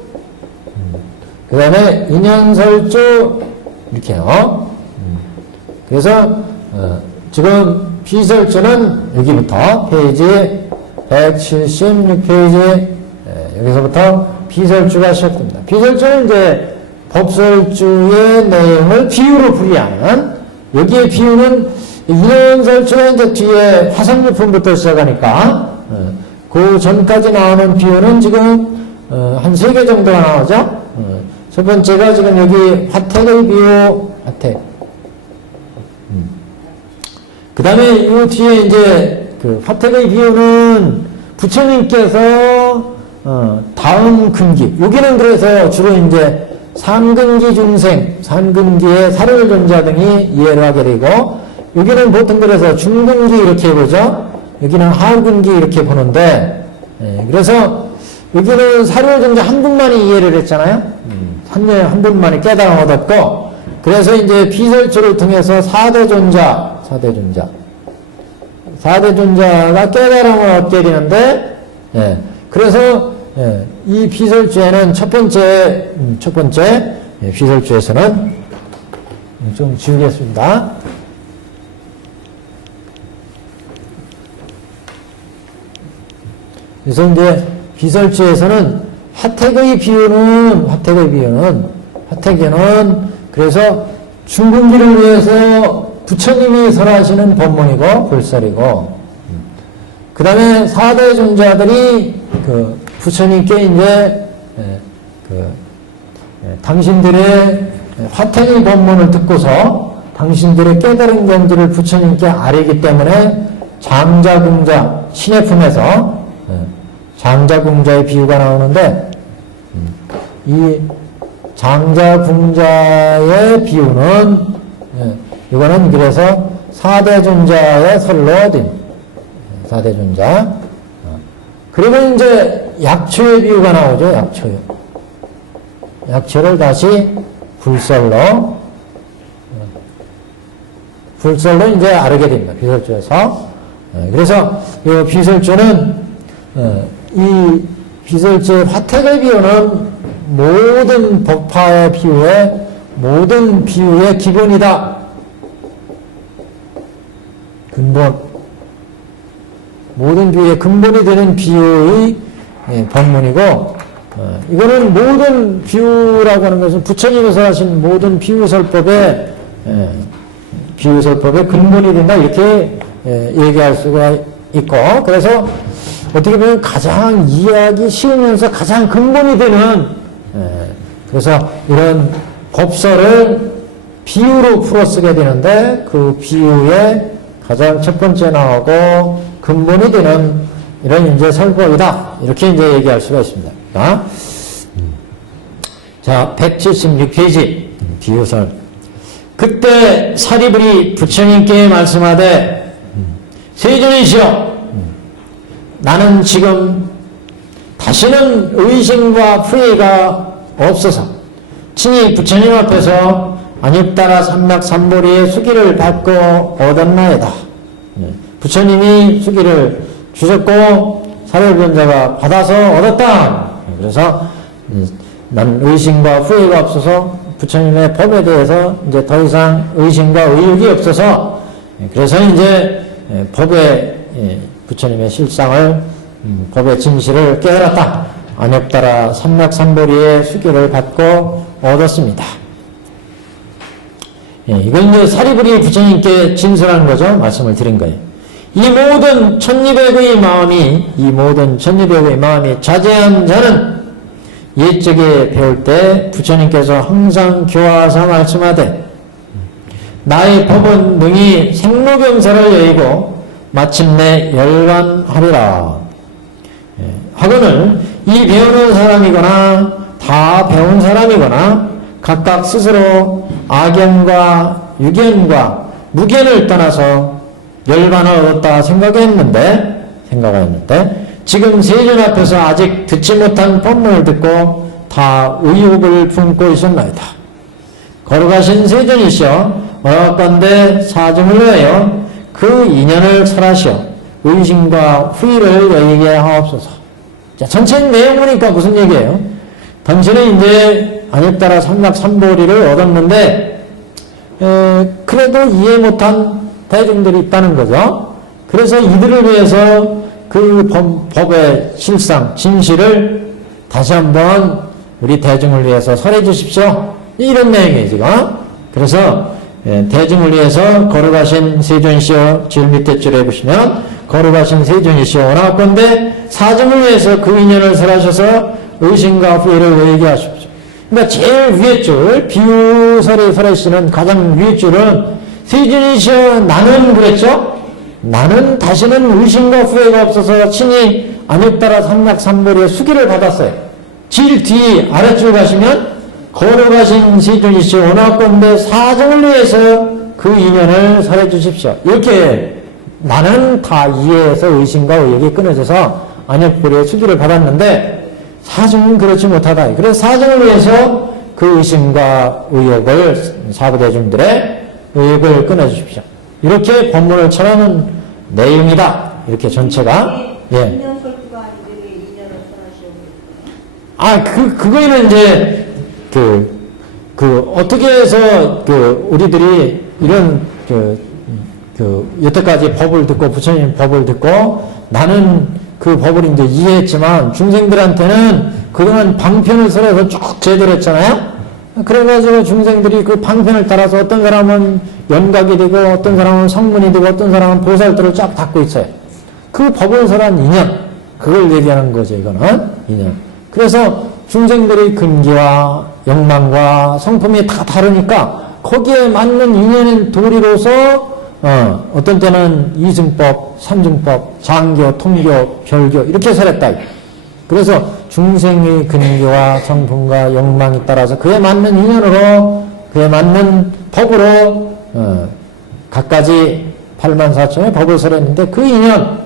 그 다음에 인연설주 이렇게요. 그래서 지금 비설주는 여기부터 페이지 176페이지 여기서부터 비설주가 시작됩니다. 비설주는 이제 법설주의 내용을 비유로 풀이하는, 여기에 비유는 인연설주가 이제 뒤에 화성유품부터 시작하니까 그 전까지 나오는 비유는 지금 한 3개 정도가 나오죠. 첫 번째가 지금 여기 화택의 비유, 화택. 그 다음에 이 뒤에 이제 그 화택의 비유는 부처님께서 다음 근기, 여기는 그래서 주로 이제 삼근기 중생, 삼근기의 사료존자 등이 이해를 하게 되고, 여기는 보통 그래서 중근기 이렇게 보죠. 여기는 하근기 이렇게 보는데, 그래서 여기는 사료존자 한 분만이 이해를 했잖아요. 한 분만이 깨달음 얻었고, 그래서 이제 비설조를 통해서 사대존자가 깨달음을 얻게 되는데, 그래서 이 비설주에는 첫 번째 비설주에서는 좀 지우겠습니다. 그래서 이제 비설주에서는 화택의 비유는 그래서 중근기를 위해서 부처님이 설하시는 법문이고 불설이고, 그 다음에 사대존자들이 그 부처님께 이제 당신들의 화택의 법문을 듣고서 당신들의 깨달은 경지를 부처님께 아뢰기 때문에 장자궁자, 신의 품에서 장자궁자의 비유가 나오는데, 이 장자궁자의 비유는 이거는 그래서 사대존자의 설로 얻은 사대존자. 그리고 이제 약초의 비유가 나오죠. 약초를 다시 불설로 이제 아르게 됩니다. 비설주에서. 그래서 이 비설주는 이 비설주의 화택의 비유는 모든 법화의 모든 비유의 기본이다. 모든 비유의 근본이 되는 비유의 법문이고, 이거는 모든 비유라고 하는 것은 부처님께서 하신 모든 비유설법의 근본이 된다, 이렇게 얘기할 수가 있고, 그래서 어떻게 보면 가장 이해하기 쉬우면서 가장 근본이 되는, 그래서 이런 법설을 비유로 풀어 쓰게 되는데, 그 비유의 가장 첫 번째 나오고 근본이 되는 이런 이제 설법이다, 이렇게 이제 얘기할 수가 있습니다. 자, 176페이지 비유설. 그때 사리불이 부처님께 말씀하되, 세존이시여, 나는 지금 다시는 의심과 후회가 없어서 친히 부처님 앞에서 안입따라 삼맥삼보리의 수기를 받고 얻었나이다. 부처님이 수기를 주셨고 사료변자가 받아서 얻었다. 그래서 난 의심과 후회가 없어서 부처님의 법에 대해서 이제 더 이상 의심과 의욕이 없어서, 그래서 이제 법의 부처님의 실상을, 법의 진실을 깨달았다. 안입따라 삼맥삼보리의 수기를 받고 얻었습니다. 이건 이제 사리불이 부처님께 진술한 거죠. 말씀을 드린 거예요. 이 모든 천리백의 마음이 자제한 자는 옛적에 배울 때 부처님께서 항상 교화하사 말씀하되, 나의 법은 능히 생로병사를 여의고 마침내 열반하리라. 하거늘 이 배우는 사람이거나 다 배운 사람이거나 각각 스스로 악연과 유견과 무견을 떠나서 열반을 얻었다 생각했는데 지금 세존 앞에서 아직 듣지 못한 법문을 듣고 다 의욕을 품고 있었나이다. 걸어가신 세존이시여, 어건대 사정을 위하여 그 인연을 설하시어 의심과 후의를 여의게 하옵소서. 자, 전체 내용 보니까 무슨 얘기예요? 당신은 이제 안입따라 삼맥삼보리를 얻었는데, 그래도 이해 못한 대중들이 있다는 거죠. 그래서 이들을 위해서 그 법의 실상, 진실을 다시 한번 우리 대중을 위해서 설해 주십시오. 이런 내용이에요, 지금. 그래서 대중을 위해서 걸어가신 세존이시여, 제일 밑에 줄에 보시면 걸어가신 세존이시여 원하건대 사정을 위해서 그 인연을 설하셔서 의심과 후회를 외게 하십시오. 그러니까 제일 위에 줄, 비유설에 설하시는 가장 위에 줄은 세존이시여 나는 그랬죠? 나는 다시는 의심과 후회가 없어서 친히 안욕따라 삼락삼벌의 수기를 받았어요. 질 뒤 아래줄 가시면 걸어가신 세존이시여 원하건대 사정을 위해서 그 인연을 설해 주십시오. 이렇게 나는 다 이해해서 의심과 의욕이 끊어져서 안욕불의 수기를 받았는데 사정은 그렇지 못하다. 그래서 사정을 위해서 그 의심과 의욕을 사부대중들의 의욕을 끊어주십시오. 이렇게 본문을 전하는 내용이다. 이렇게 전체가 예. 그거는 이제 어떻게 해서 우리들이 이런 여태까지 법을 듣고 부처님 법을 듣고 나는 그 법을 이제 이해했지만 중생들한테는 그동안 방편을 설해서 쭉 제대로 했잖아요. 그래가지고 중생들이 그 방편을 따라서 어떤 사람은 연각이 되고 어떤 사람은 성문이 되고 어떤 사람은 보살도를 쫙 닦고 있어요. 그 법을 설한 인연, 그걸 얘기하는 거죠. 이거는 인연. 그래서 중생들의 근기와 욕망과 성품이 다 다르니까 거기에 맞는 인연의 도리로서 어떤 때는 이승법, 삼승법, 장교, 통교, 별교 이렇게 설했다. 그래서 중생의 근기와 성품과 욕망에 따라서 그에 맞는 인연으로 그에 맞는 법으로 각가지 84,000의 법을 설했는데 그 인연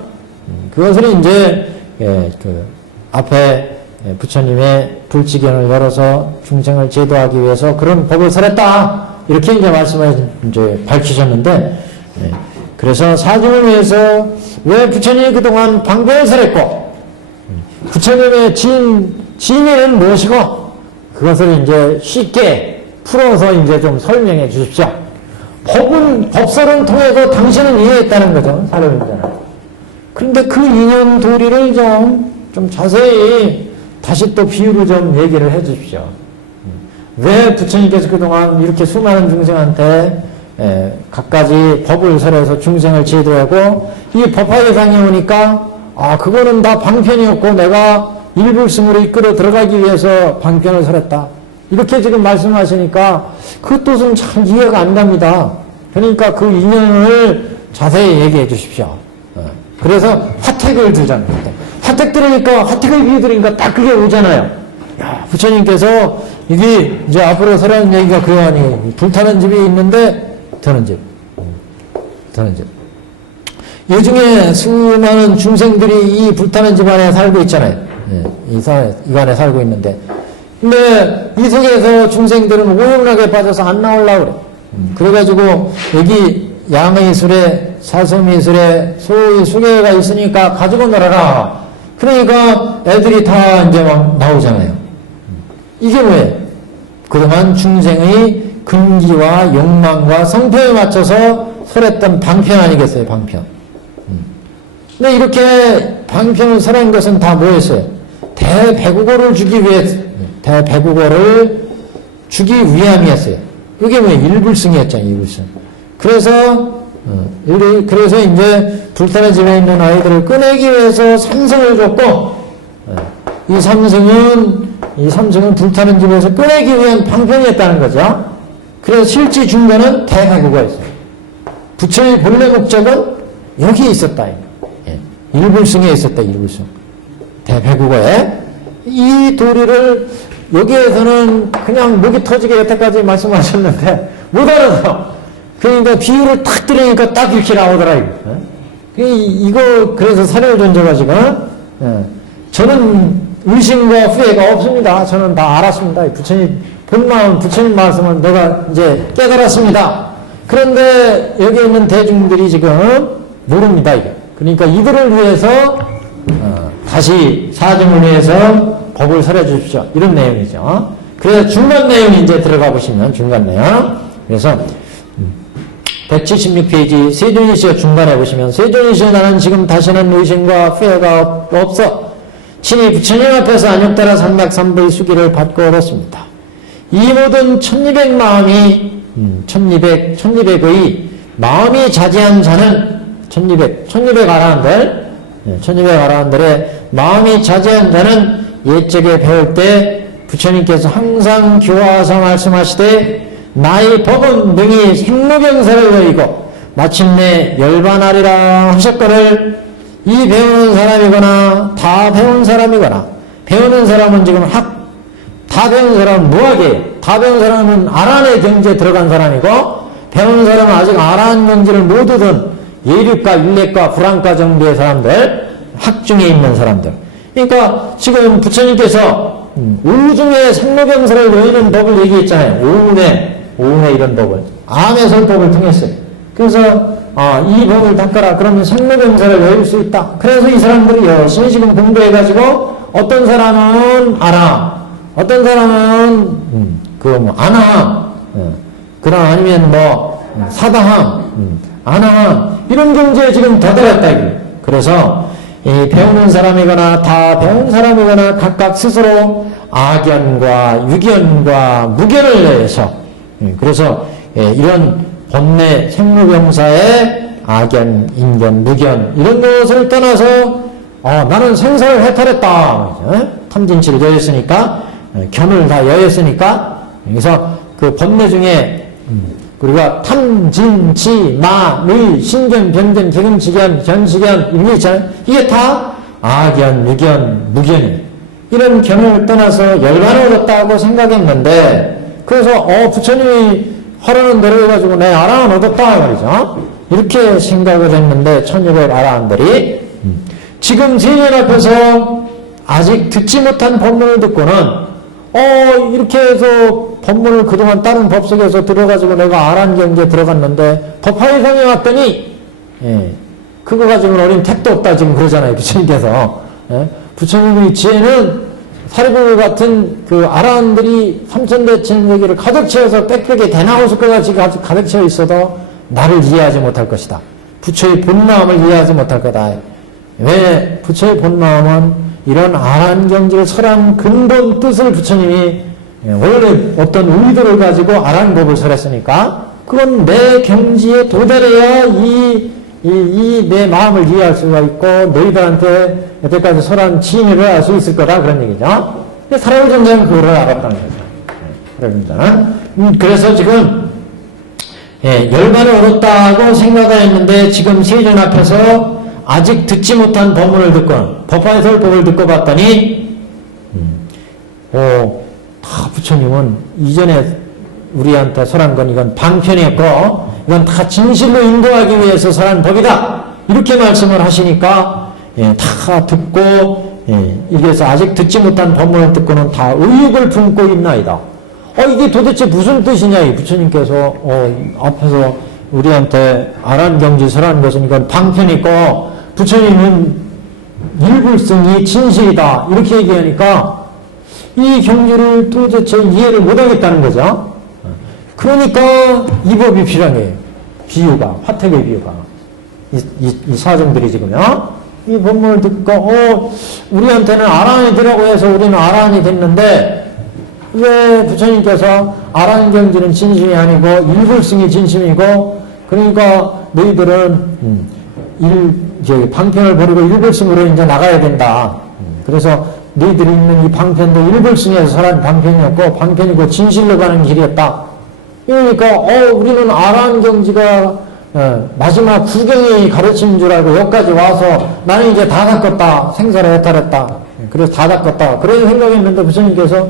그것을 이제 앞에 부처님의 불지견을 열어서 중생을 제도하기 위해서 그런 법을 설했다 이렇게 이제 말씀을 이제 밝히셨는데 그래서 사정을 위해서 왜 부처님이 그동안 방편을 설했고 부처님의 진의는 무엇이고 그것을 이제 쉽게 풀어서 이제 좀 설명해 주십시오. 법설을 통해서 당신은 이해했다는 거죠. 사람이잖아요. 그런데 그 인연 도리를 좀 자세히 다시 또 비유로 좀 얘기를 해 주십시오. 왜 부처님께서 그동안 이렇게 수많은 중생한테 갖가지 법을 설해서 중생을 제도하고 이 법화예상에 오니까 그거는 다 방편이었고 내가 일불승으로 이끌어 들어가기 위해서 방편을 설했다. 이렇게 지금 말씀하시니까 그 뜻은 참 이해가 안 갑니다. 그러니까 그 인연을 자세히 얘기해 주십시오. 그래서 화택을 두자는 거예요. 화택 들으니까 화택을 비유 들으니까 딱 그게 오잖아요. 야, 부처님께서 이게 이제 앞으로 설하는 얘기가 그러하니 불타는 집이 있는데 드는 집. 이 중에 수많은 중생들이 이 불타는 집 안에 살고 있잖아요. 이 안에 살고 있는데. 근데 이 속에서 중생들은 오용락에 빠져서 안 나오려고 그래. 그래가지고 여기 양의 술에 사섬의 술에 소의 수계가 있으니까 가지고 놀아라. 그러니까 애들이 다 이제 막 나오잖아요. 이게 뭐예요? 그동안 중생의 근기와 욕망과 성품에 맞춰서 설했던 방편 아니겠어요? 방편. 근데 이렇게 방편을 설한 것은 다 뭐였어요? 대배국어를 주기 위해서, 대배국어를 주기 위함이었어요. 이게 뭐예요? 일불승이었잖아요, 일불승. 그래서 이제 불타는 집에 있는 아이들을 꺼내기 위해서 삼승을 줬고, 이 삼승은 불타는 집에서 꺼내기 위한 방편이었다는 거죠. 그래서 실제 준 거는 대배국어였어요. 부처의 본래 목적은 여기에 있었다. 일불승에 있었다, 일불승. 대배국어에. 이 도리를 여기에서는 그냥 목이 터지게 여태까지 말씀하셨는데 못 알아서. 그러니까 비유를 탁 들으니까 딱 이렇게 나오더라. 이거 그래서 사료를 던져가지고 저는 의심과 후회가 없습니다. 저는 다 알았습니다. 부처님 본마음, 부처님 말씀은 내가 이제 깨달았습니다. 그런데 여기 있는 대중들이 지금 모릅니다. 이게. 그러니까 이들을 위해서 다시 사정을 위해서 법을 설해 주십시오. 이런 내용이죠. 그래서 중간 내용이 이제 들어가 보시면 중간 내용. 그래서 176페이지 세존이시여 중간에 보시면 세존이시여 나는 지금 다시는 의심과 후회가 없어 친히 부처님 앞에서 안욕따라 삼락삼부의 수기를 받고 얻었습니다. 이 모든 1200 마음이 1200의 마음이 자제한 자는 1200 아라한들의 마음이 자제한 자는 옛적에 배울 때 부처님께서 항상 교화서 말씀하시되 나의 법은 능히 생로병사를 여의고 마침내 열반하리라 하셨거늘 이 배우는 사람이거나 다 배운 사람이거나 배우는 사람은 지금 다 배운 사람은 무학이에요. 다 배운 사람은 아란의 경지에 들어간 사람이고 배우는 사람은 아직 아란 경지를 못 얻은 예륙과 일렉과 불안과 정도의 사람들 학중에 있는 사람들 그러니까 지금 부처님께서 오중에 생로병사를 여의는 법을 얘기했잖아요. 오운에 이런 법을 암의 설법을 통했어요. 그래서 이 법을 닦아라 그러면 생로병사를 여의를 수 있다. 그래서 이 사람들이 열심히 지금 공부해가지고 어떤 사람은 아라 어떤 사람은 아나함 그럼 아니면 사다함 아나함 이런 경지에 지금 다다랐다 이게. 그래서 이 배우는 사람이거나 다 배운 사람이거나 각각 스스로 악연과 유견과 무견을 내서 그래서 이런 본래 생로병사의 악연, 인견, 무견 이런 것을 떠나서 나는 생사를 해탈했다. 탐진치를 여였으니까 견을 다 여였으니까 그래서 그 본래 중에 우리가 탐진치, 마, 의, 신견, 변견, 기근치견, 견치견 이런 게 있잖아요. 이게 다 악견, 유견, 무견이 이런 견을 떠나서 열반을 얻었다고 생각했는데 그래서 부처님이 하라는 대로 해가지고 내 아라한 얻었다 말이죠. 이렇게 생각을 했는데 1600 아라한들이 지금 세년 앞에서 아직 듣지 못한 법문을 듣고는 이렇게 해서 법문을 그동안 다른 법 속에서 들어가지고 내가 아란 경지에 들어갔는데 법화의상에 왔더니 그거 가지고는 어린 택도 없다 지금 그러잖아요. 부처님께서 부처님의 지혜는 사리불 같은 그 아라한들이 삼천대천세계를 가득 채워서 빽빽이 대나무숲과 같이 가득 채워 있어도 나를 이해하지 못할 것이다. 부처의 본마음을 이해하지 못할 거다. 왜? 부처의 본마음은 이런 아란 경지를 설한 근본 뜻을 부처님이 원래 어떤 의도를 가지고 아란 법을 설했으니까 그건 내 경지에 도달해야 내 마음을 이해할 수가 있고 너희들한테 여태까지 설한 진리를 알 수 있을 거다 그런 얘기죠. 근데 사라불전자는 그거를 알았다는 거죠. 사라불전자는 그래서 지금 열반을 얻었다고 생각을 했는데 지금 세존 앞에서 아직 듣지 못한 법문을 듣고 법화의 설법을 듣고 봤더니 다 부처님은 이전에 우리한테 설한 건 이건 방편이었고 이건 다 진실로 인도하기 위해서 설한 법이다 이렇게 말씀을 하시니까 다 듣고 이래서 아직 듣지 못한 법문을 듣고는 다 의욕을 품고 있나이다. 이게 도대체 무슨 뜻이냐 이 부처님께서 앞에서 우리한테 아란경지 설한 것은 이건 방편이고 부처님은 일불승이 진실이다 이렇게 얘기하니까 이 경지를 도대체 이해를 못하겠다는 거죠. 그러니까 이 법이 필요한 거예요. 비유가 화택의 비유가 이 사정들이 지금요. 이 법문을 듣고 우리한테는 아란이더라고 해서 우리는 아란이 됐는데 왜 부처님께서 아란경지는 진심이 아니고 일불승이 진심이고 그러니까 너희들은 방편을 버리고 일불승으로 이제 나가야 된다. 그래서 너희들이 있는 이 방편도 일불승에서 설한 방편이었고 방편이고 진실로 가는 길이었다. 그러니까 우리는 아란경지가 마지막 구경이 가르치는 줄 알고 여기까지 와서 나는 이제 다 닦았다. 생사를 해탈했다. 그래서 다 닦았다. 그런 생각했는데 부처님께서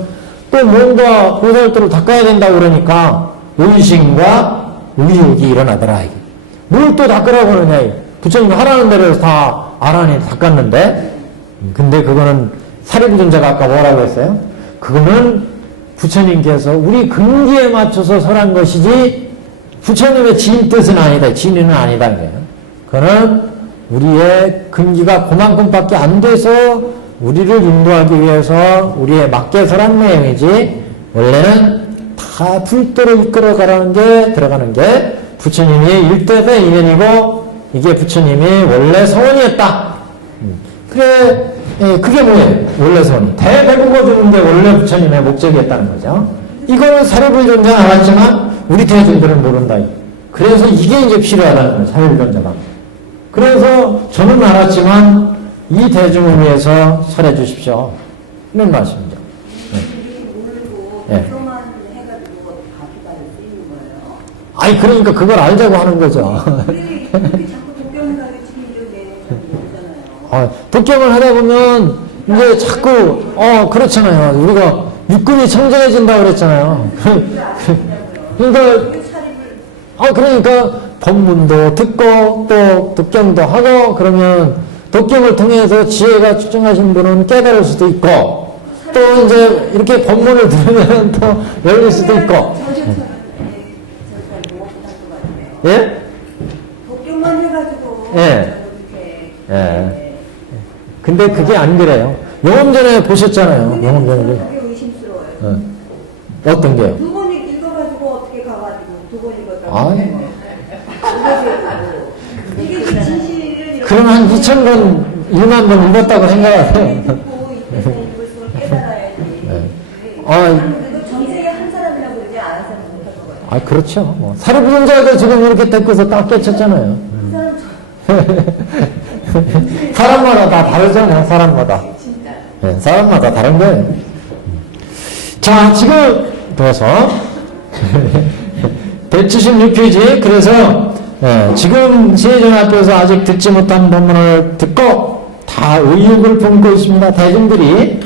또 뭔가 보살도를 닦아야 된다고 그러니까 의심과 의욕이 일어나더라. 뭘 또 닦으라고 그러냐. 부처님이 하라는 대로 다 아란이 닦았는데 근데 그거는 사리부존자가 아까 뭐라고 했어요? 그거는 부처님께서 우리 근기에 맞춰서 설한 것이지 부처님의 진 뜻은 아니다. 진리는 아니다. 그거는 우리의 근기가 그만큼밖에 안 돼서 우리를 인도하기 위해서 우리에 맞게 설한 내용이지 원래는 다 불도로 이끌어가라는 게 들어가는 게 부처님이 일대사 인연이고 이게 부처님이 원래 서원이었다. 그래 그게 뭐예요? 원래 서원. 대배국어 주는 게 원래 부처님의 목적이었다는 거죠. 이거는 사리불존자는 알았지만 우리 대중들은 모른다. 그래서 이게 이제 필요하다는 거예요. 사리불존자가. 그래서 저는 알았지만 이 대중을 위해서 설해 주십시오. 이런 말씀이죠. 네. 아니, 그러니까 그걸 알자고 하는 거죠. 이렇게 자꾸 독경을 가르치기 이러잖아요. 독경을 하다 보면, 이제 자꾸, 그렇잖아요. 우리가 육군이 청정해진다고 그랬잖아요. 그러니까, 그러니까, 법문도 듣고, 또 독경도 하고, 그러면, 독경을 통해서 지혜가 측정하신 분은 깨달을 수도 있고, 또 이제 이렇게 법문을 들으면 또 열릴 수도 있고. 예? 독경만 해가지고. 예. 예. 근데 그게 안 그래요. 영험전에 보셨잖아요. 영험전에. 그게 의심스러워요. 어떤 게요? 두 번 읽어가지고 어떻게 가가지고 두 번 읽었다고. 아, 이게 진실을 이렇게. 그럼 한 2,000번, 1만 번 읽었다고 생각하세요. 듣고 이때는 깨달아야지. 아, 전 세계 한 사람이라고 그러지 않아서는 못할 것 같아요. 그렇죠. 뭐, 사리부정자도 지금 이렇게 데리고서 딱 깨쳤잖아요. 사람마다 다 다르잖아요, 사람마다. 네, 사람마다 다른 거예요. 자, 지금, 그래서, 176페이지, 그래서, 지금 세전 앞에서 아직 듣지 못한 본문을 듣고, 다 의욕을 품고 있습니다, 대중들이.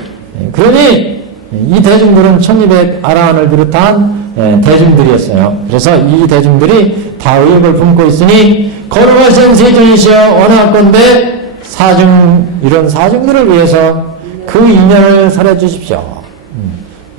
그러니, 이 대중들은 1200 아라한을 비롯한 대중들이었어요. 그래서 이 대중들이 다 의욕을 품고 있으니 거룩하신 세존이시여 원하건대 이런 사중들을 위해서 그 인연을 살려주십시오.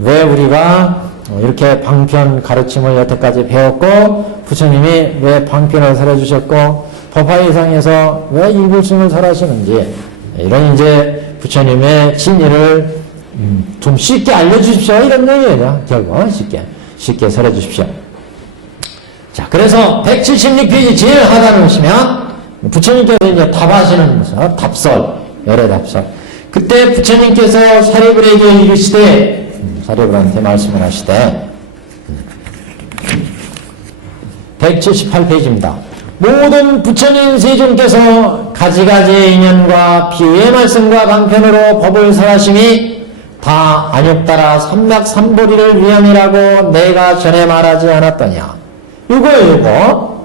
왜 우리가 이렇게 방편 가르침을 여태까지 배웠고 부처님이 왜 방편을 살려주셨고 법화의상에서 왜 일불승을 설하시는지 이런 이제 부처님의 진리를 좀 쉽게 알려주십시오. 이런 얘기예요. 결국 쉽게 설해주십시오. 자, 그래서 176페이지 제일 하단을 보시면 부처님께서 이제 답하시는 것을 답설, 열애 답설. 그때 부처님께서 사리불에게 이르시되 사리불한테 말씀을 하시되 178페이지입니다. 모든 부처님 세존께서 가지가지의 인연과 비유의 말씀과 방편으로 법을 설하심이 다 안욕따라 삼맥삼보리를 위함이라고 내가 전에 말하지 않았더냐. 이거예요.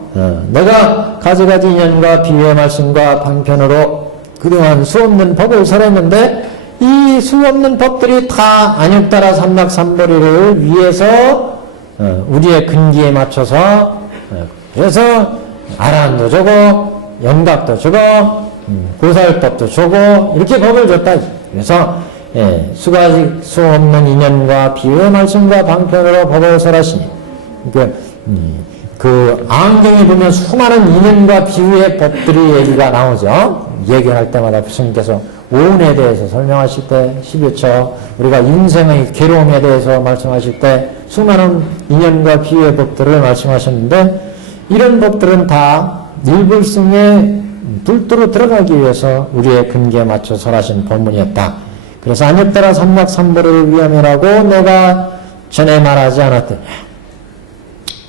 내가 가지가지 인연과 비유의 말씀과 방편으로 그동안 수없는 법을 설했는데 이 수없는 법들이 다 안욕따라 삼맥삼보리를 위해서 우리의 근기에 맞춰서 그래서 아라한도 주고 영각도 주고 고살법도 주고 이렇게 법을 줬다. 그래서 수 없는 인연과 비유의 말씀과 방편으로 법을 설하시니 그 안경에 보면 수많은 인연과 비유의 법들이 얘기가 나오죠. 얘기할 때마다 부처님께서 오운에 대해서 설명하실 때 12초 우리가 인생의 괴로움에 대해서 말씀하실 때 수많은 인연과 비유의 법들을 말씀하셨는데 이런 법들은 다 일불승에 불도로 들어가기 위해서 우리의 근기에 맞춰 설하신 본문이었다. 그래서 안욕따라 삼맥삼보리를 위함이라고 내가 전에 말하지 않았더냐.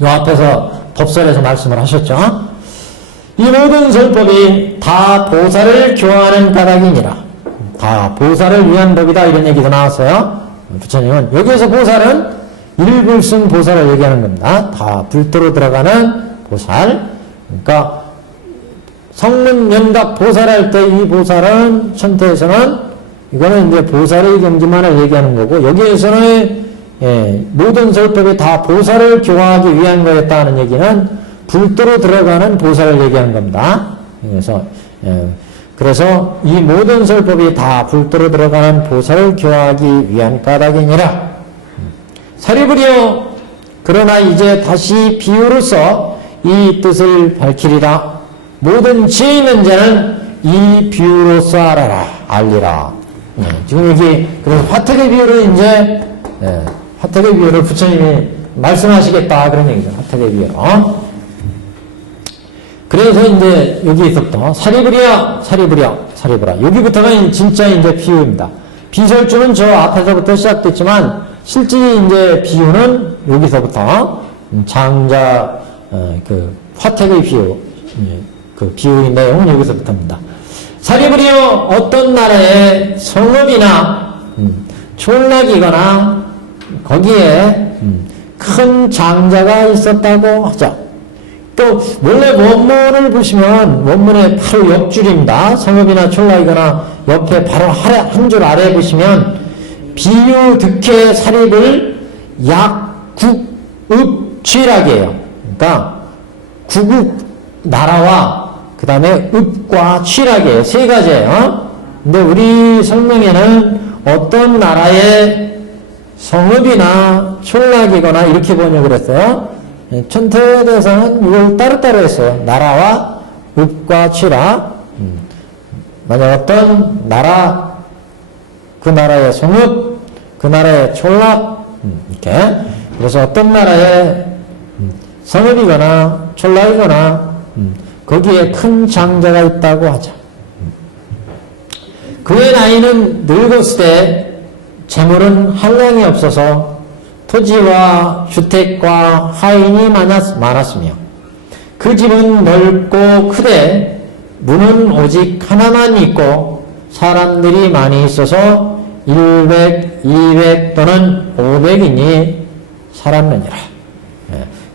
이 앞에서 법설에서 말씀을 하셨죠. 이 모든 설법이 다 보살을 교화하는 까닭이니라. 다 보살을 위한 법이다 이런 얘기도 나왔어요. 부처님은 여기에서 보살은 일불승 보살을 얘기하는 겁니다. 다 불도로 들어가는 보살. 그러니까 성문 연각 보살할 때 이 보살은 천태에서는 이거는 이제 보살의 경지만을 얘기하는 거고 여기에서는 모든 설법이 다 보살을 교화하기 위한 거였다는 얘기는 불도로 들어가는 보살을 얘기하는 겁니다. 그래서 이 모든 설법이 다 불도로 들어가는 보살을 교화하기 위한 까닭이니라. 사리부리여 그러나 이제 다시 비유로서 이 뜻을 밝히리라. 모든 지혜 있는 자는 이 비유로서 알리라. 지금 여기 그래서 화택의 비유를 이제 화택의 비유를 부처님이 말씀하시겠다 그런 얘기죠. 화택의 비유. 그래서 이제 여기서부터 사리부리야 여기부터가 진짜 이제 비유입니다. 비설주는 저 앞에서부터 시작됐지만 실제 이제 비유는 여기서부터 장자 그 화택의 비유 그 비유의 내용은 여기서부터입니다. 사리부리여 어떤 나라에 성읍이나 촌락이거나 거기에 큰 장자가 있었다고 하죠. 또 원래 원문을 보시면 원문의 바로 옆줄입니다. 성읍이나 촌락이거나 옆에 바로 한 줄 아래에 보시면 비유, 득해, 사립을 약, 국, 읍, 취락이에요. 그러니까 국읍, 나라와 그 다음에 읍과 취락이에요. 세 가지예요. 근데 우리 성명에는 어떤 나라의 성읍이나 촌락이거나 이렇게 번역을 했어요. 천태대사는 이걸 따로따로 했어요. 나라와 읍과 취락. 만약 어떤 나라, 그 나라의 성읍, 그 나라의 촌락, 이렇게. 그래서 어떤 나라의 성읍이거나 촌락이거나 거기에 큰 장자가 있다고 하자. 그의 나이는 늙었을 때 재물은 한량이 없어서 토지와 주택과 하인이 많았으며 그 집은 넓고 크되 문은 오직 하나만 있고 사람들이 많이 있어서 100, 200 또는 500인이 살았느니라.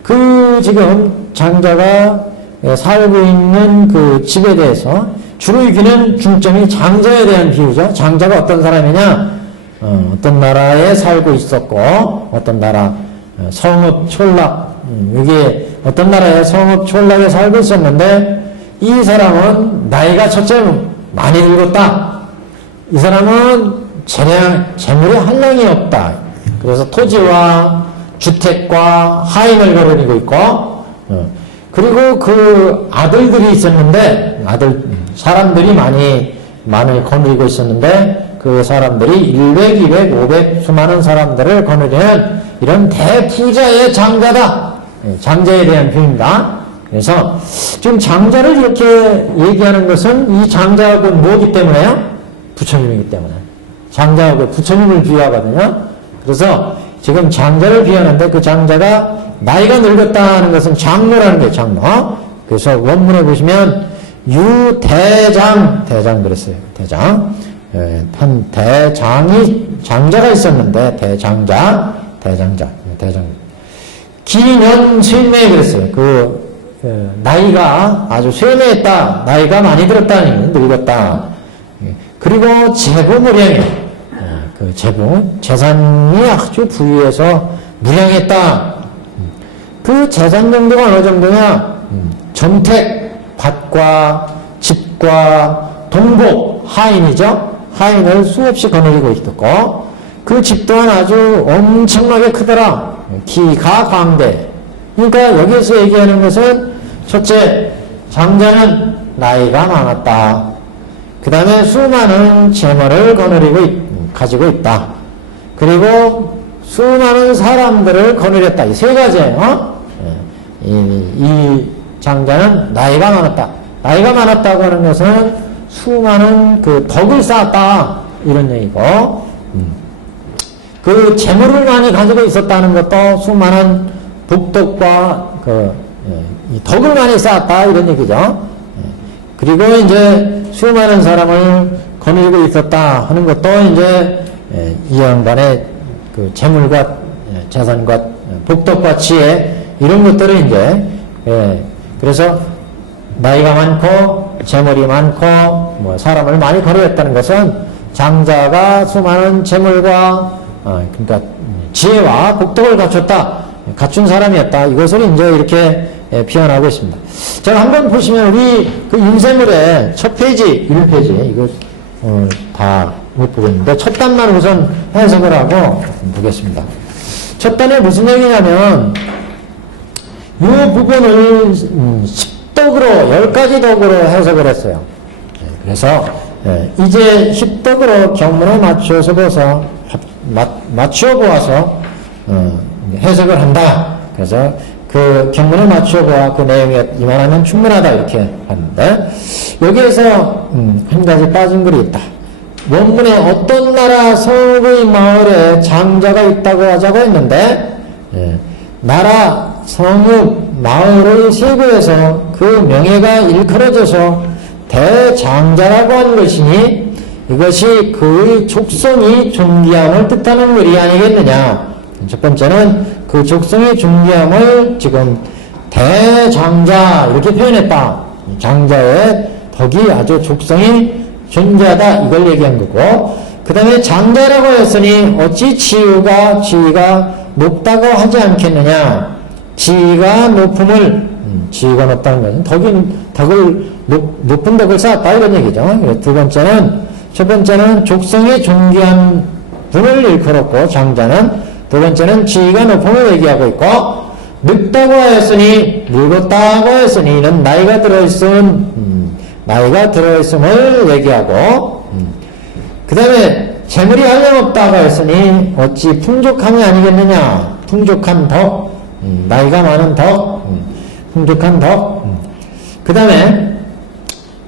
그 지금 장자가 살고 있는 그 집에 대해서 주로 여기는 중점이 장자에 대한 비유죠. 장자가 어떤 사람이냐? 어떤 나라에 살고 있었고 어떤 나라 성읍 촌락 여기에 어떤 나라에 성읍 촌락에 살고 있었는데 이 사람은 나이가 첫째 많이 늙었다. 이 사람은 재물이 한량이 없다. 그래서 토지와 주택과 하인을 거느리고 있고 그리고 그 아들들이 있었는데 사람들이 많이 거느리고 있었는데 그 사람들이 100, 200, 500 수많은 사람들을 거느리는 이런 대부자의 장자다. 장자에 대한 표현입니다. 그래서 지금 장자를 이렇게 얘기하는 것은 이 장자하고 뭐기 때문에요? 부처님이기 때문에. 장자하고 부처님을 비유하거든요. 그래서 지금 장자를 비유하는데 그 장자가 나이가 늙었다는 것은 장로라는 게 장로. 그래서 원문에 보시면 유대장, 대장 그랬어요. 대장. 한 장자가 있었는데 대장자. 기년 쇠매 그랬어요. 나이가 아주 쇠매했다. 나이가 많이 들었다니 늙었다. 그리고 재부무량해. 그 재산이 아주 부유해서 무량했다. 그 재산 정도가 어느 정도냐? 전택, 밭과 집과 동복, 하인이죠. 하인을 수없이 거느리고 있었고 그 집 또한 아주 엄청나게 크더라. 기가 광대. 그러니까 여기서 얘기하는 것은 첫째, 장자는 나이가 많았다. 그 다음에 수많은 재물을 가지고 있다. 그리고 수많은 사람들을 거느렸다. 이 세 가지예요. 이 장자는 나이가 많았다. 나이가 많았다고 하는 것은 수많은 그 덕을 쌓았다. 이런 얘기고, 그 재물을 많이 가지고 있었다는 것도 수많은 복덕과 이 덕을 많이 쌓았다. 이런 얘기죠. 그리고 이제 수많은 사람을 거느리고 있었다 하는 것도 이제 이 양반의 그 재물과 재산과 복덕과 지혜 이런 것들을 이제 그래서 나이가 많고 재물이 많고 뭐 사람을 많이 거느렸다는 것은 장자가 수많은 재물과 그러니까 지혜와 복덕을 갖춘 사람이었다. 이것을 이제 이렇게 표현하고 있습니다. 제가 한번 보시면 우리 그 인쇄물의 첫 페이지, 1페이지 이거 다 못 보겠는데 첫 단만 우선 해석을 하고 보겠습니다. 첫 단에 무슨 얘기냐면 이 부분을 10덕으로 10가지 덕으로 해석을 했어요. 그래서 이제 10덕으로 경문에 맞추어 보아서 해석을 한다. 그래서 그 경문에 맞추어 보아 그 내용에 이만하면 충분하다 이렇게 하는데 여기에서 한 가지 빠진 글이 있다. 원문에 어떤 나라 성읍의 마을에 장자가 있다고 하자고 했는데 나라, 성읍, 마을의 세부에서 그 명예가 일컬어져서 대장자라고 한 것이니 이것이 그의 족성이 존귀함을 뜻하는 글이 아니겠느냐. 첫 번째는 그 족성의 존귀함을 지금 대장자 이렇게 표현했다. 장자의 덕이 아주 족성이 존재하다 이걸 얘기한 거고, 그 다음에 장자라고 했으니 어찌 지위가 높다고 하지 않겠느냐. 지위가 높음을, 지위가 높다는 것은 높은 덕을 쌓았다 이런 얘기죠. 첫 번째는 족성이 존귀한 분을 일컬었고, 장자는 두 번째는 지위가 높음을 얘기하고 있고, 늙다고 하였으니, 늙었다고 하였으니 이는 나이가 들어있음을 얘기하고, 그 다음에 재물이 한량없다고 했으니 어찌 풍족함이 아니겠느냐. 풍족한 덕, 나이가 많은 덕, 풍족한 덕. 그 다음에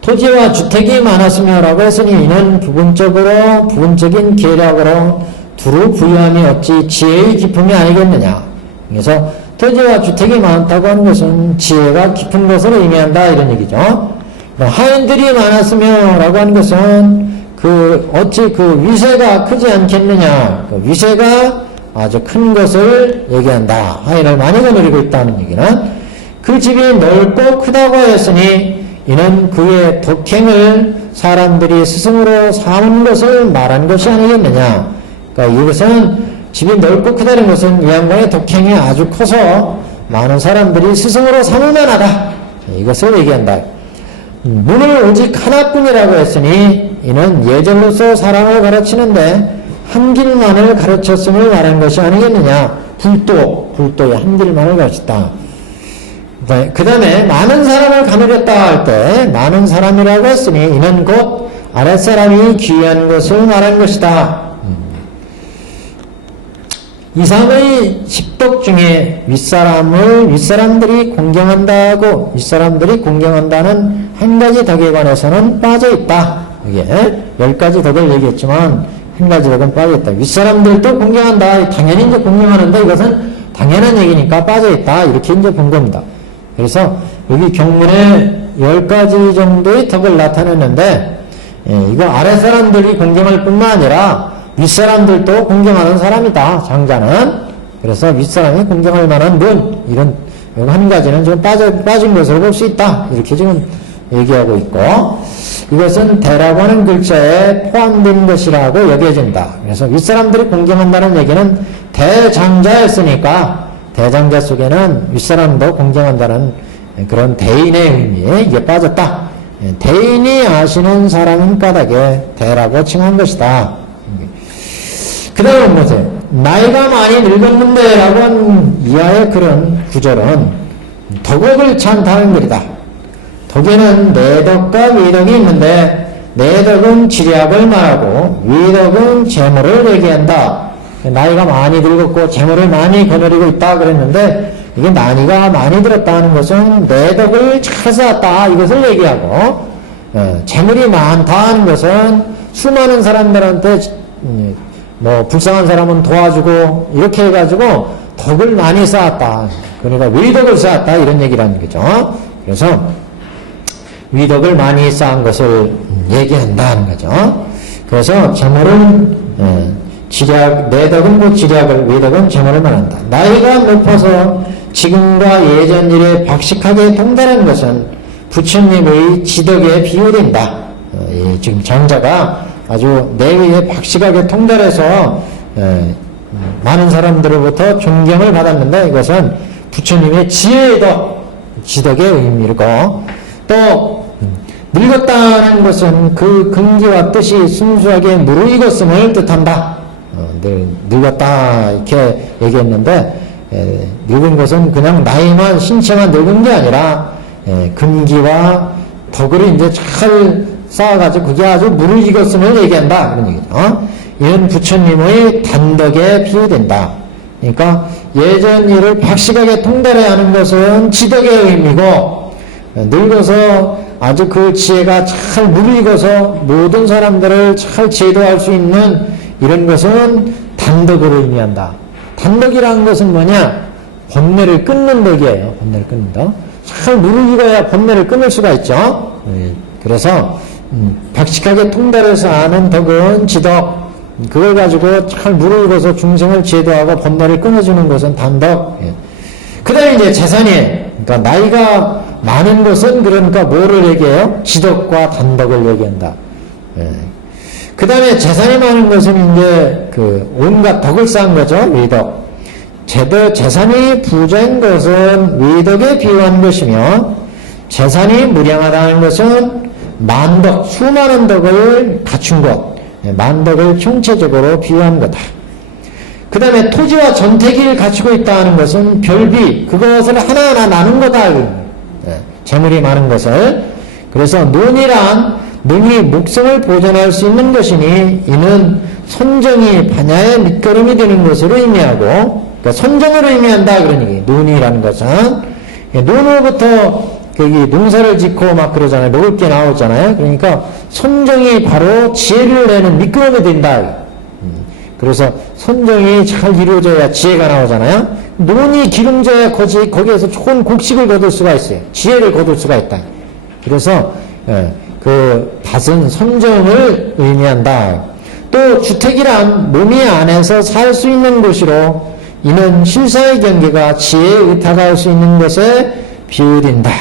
토지와 주택이 많았으며 라고 했으니 이는 부분적인 계략으로 두루 부유함이 어찌 지혜의 깊음이 아니겠느냐. 그래서 토지와 주택이 많다고 하는 것은 지혜가 깊은 것을 의미한다 이런 얘기죠. 하인들이 많았으며 라고 하는 것은 어찌 위세가 크지 않겠느냐. 위세가 아주 큰 것을 얘기한다. 하인을 많이 거느리고 있다는 얘기는, 그 집이 넓고 크다고 했으니 이는 그의 덕행을 사람들이 스승으로 삼은 것을 말한 것이 아니겠느냐. 그러니까 이것은 집이 넓고 크다는 것은 이 양반의 덕행이 아주 커서 많은 사람들이 스승으로 삼을 만하다. 이것을 얘기한다. 문을 오직 하나뿐이라고 했으니 이는 예절로서 사람을 가르치는데 한 길만을 가르쳤음을 말한 것이 아니겠느냐. 불도의 한 길만을 가르쳤다. 그 다음에 많은 사람을 가누렸다 할 때 많은 사람이라고 했으니 이는 곧 아랫사람이 귀한 것을 말한 것이다. 이상의 십덕 중에 윗사람들이 공경한다는 한 가지 덕에 관해서는 빠져 있다. 이게 10가지 덕을 얘기했지만 한 가지 덕은 빠져 있다. 윗사람들도 공경한다. 당연히 이제 공경하는데 이것은 당연한 얘기니까 빠져 있다. 이렇게 이제 본 겁니다. 그래서 여기 경문에 10가지 정도의 덕을 나타냈는데, 이거 아랫사람들이 공경할 뿐만 아니라 윗사람들도 공경하는 사람이다. 장자는. 그래서 윗사람이 공경할 만한 분, 이런 한 가지는 좀 빠진 것으로 볼 수 있다. 이렇게 지금 얘기하고 있고, 이것은 대라고 하는 글자에 포함된 것이라고 여겨진다. 그래서 윗사람들이 공경한다는 얘기는 대장자였으니까 대장자 속에는 윗사람도 공경한다는 그런 대인의 의미에 이게 빠졌다. 대인이 아시는 사람인 까닭에 대라고 칭한 것이다. 그 다음에 보세요. 나이가 많이 늙었는데 라고 한 이하의 그런 구절은 덕을 찬다는 글이다. 덕에는 내덕과 위덕이 있는데 내덕은 지략을 말하고 위덕은 재물을 얘기한다. 나이가 많이 늙었고 재물을 많이 거느리고 있다 그랬는데, 이게 나이가 많이 들었다는 것은 내덕을 잘 쌓았다 이것을 얘기하고, 재물이 많다 하는 것은 수많은 사람들한테 불쌍한 사람은 도와주고 이렇게 해가지고 덕을 많이 쌓았다. 그러니까 위덕을 쌓았다 이런 얘기라는 거죠. 그래서 위덕을 많이 쌓은 것을 얘기한다는 거죠. 그래서 재물은 내덕은 곧 지략을, 위덕은 재물을 말한다. 나이가 높아서 지금과 예전 일에 박식하게 통달한 것은 부처님의 지덕에 비유된다. 지금 장자가 아주 내위에 박식하게 통달해서 많은 사람들로부터 존경을 받았는데, 이것은 부처님의 지혜의 덕, 지덕의 의미고, 또 늙었다는 것은 그 근기와 뜻이 순수하게 무르익었음을 뜻한다. 늙었다 이렇게 얘기했는데, 늙은 것은 그냥 나이만 신체만 늙은 게 아니라 근기와 덕을 이제 잘 쌓아가지고 그게 아주 무르익었음을 얘기한다 그런 얘기죠. 이는 부처님의 단덕에 비유된다. 그러니까 예전 일을 박식하게 통달해야 하는 것은 지덕의 의미고, 늙어서 아주 그 지혜가 잘 무르익어서 모든 사람들을 잘 제도할 수 있는 이런 것은 단덕으로 의미한다. 단덕이라는 것은 뭐냐? 번뇌를 끊는 덕이에요. 번뇌를 끊는 덕. 잘 무르익어야 번뇌를 끊을 수가 있죠. 그래서 박식하게 통달해서 아는 덕은 지덕. 그걸 가지고 잘 무르익어서 중생을 제도하고 번뇌를 끊어주는 것은 단덕. 그 다음에 이제 재산이에요. 그러니까 나이가 많은 것은 그러니까 뭐를 얘기해요? 지덕과 단덕을 얘기한다. 예. 그 다음에 재산이 많은 것은 이제 그 온갖 덕을 쌓은 거죠. 외덕. 재산이 부자인 것은 외덕에 비유한 것이며 재산이 무량하다는 것은 만덕, 수많은 덕을 갖춘 것, 만덕을 총체적으로 비유한 거다. 그 다음에 토지와 전태기를 갖추고 있다는 것은 별비, 그것을 하나하나 나눈 거다. 재물이 많은 것을. 그래서 논이 목성을 보존할 수 있는 것이니 이는 선정이 반야의 밑거름이 되는 것으로 의미하고, 그러니까 선정으로 의미한다 그런 얘기. 논이라는 것은 논으로부터 거기 농사를 짓고 막 그러잖아요. 먹을 게 나오잖아요. 그러니까 선정이 바로 지혜를 내는 밑거름이 된다. 그래서 선정이 잘 이루어져야 지혜가 나오잖아요. 논이 기름져야 거기에서 좋은 곡식을 거둘 수가 있어요. 지혜를 거둘 수가 있다. 그래서 그 밭은 선정을 의미한다. 또 주택이란 몸이 안에서 살 수 있는 곳이로 이는 실사의 경계가 지혜에 의탁할 수 있는 것에 비유된다.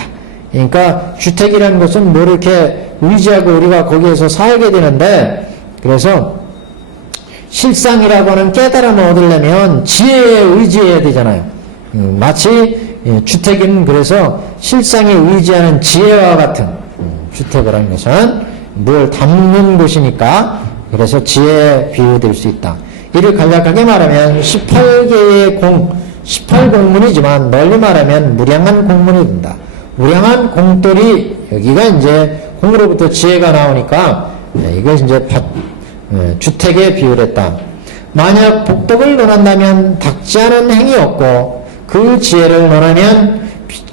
그러니까 주택이라는 것은 뭐 이렇게 의지하고 우리가 거기에서 살게 되는데, 그래서 실상이라고 하는 깨달음을 얻으려면 지혜에 의지해야 되잖아요. 마치 주택은 그래서 실상에 의지하는 지혜와 같은 주택을 하는 것은 뭘 담는 곳이니까 그래서 지혜에 비유될 수 있다. 이를 간략하게 말하면 18공문이지만 널리 말하면 무량한 공문이 된다. 무량한 공돌이, 여기가 이제 공으로부터 지혜가 나오니까 이거 이제 주택에 비유했다. 만약 복덕을 논한다면 닦지 않은 행위 없고 그 지혜를 논하면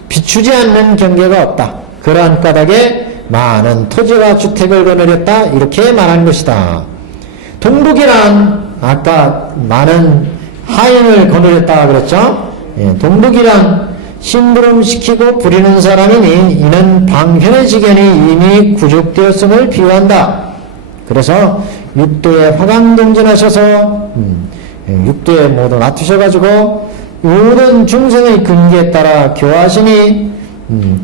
비추지 않는 경계가 없다. 그러한 까닭에 많은 토지와 주택을 거느렸다. 이렇게 말한 것이다. 동북이란 아까 많은 하인을 거느렸다 그랬죠. 동북이란 심부름시키고 부리는 사람이니 이는 방편의 지견이 이미 구족되었음을 비유한다. 그래서 육도에 화강동진하셔서 육도에 모두 놔두셔가지고 모든 중생의 근기에 따라 교화하시니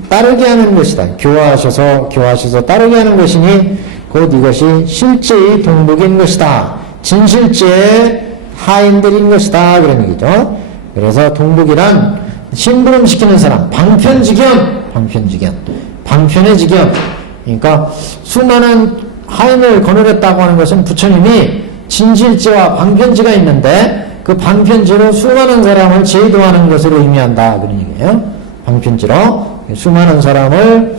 따르게 하는 것이다. 교화하셔서 따르게 하는 것이니 곧 이것이 실제의 동북인 것이다. 진실제의 하인들인 것이다. 그런 얘기죠. 그래서 동북이란 심부름시키는 사람, 방편지견, 방편의 지견. 그러니까 수많은 하인을 거느렸다고 하는 것은 부처님이 진실지와 방편지가 있는데 그 방편지로 수많은 사람을 제도하는 것을 의미한다. 그런 얘기예요. 방편지로 수많은 사람을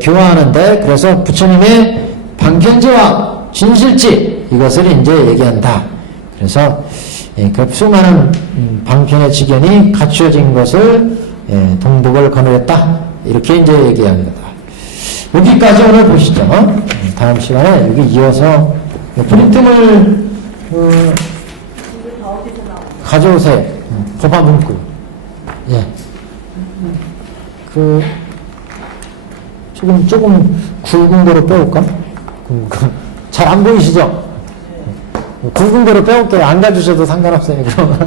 교화하는데, 그래서 부처님의 방편지와 진실지 이것을 이제 얘기한다. 그래서 그 수많은 방편의 지견이 갖추어진 것을 동북을 거느렸다. 이렇게 이제 얘기하는 거다. 여기까지 오늘 보시죠. 다음 시간에 여기 이어서 프린트물 가져오세요. 법화 문구. 예. 조금 굵은 거로 빼올까? 잘 안 보이시죠? 굵은 거로 빼올게요. 안 가주셔도 상관없어요. 그럼.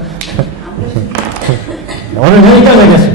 오늘 여기까지 하겠습니다.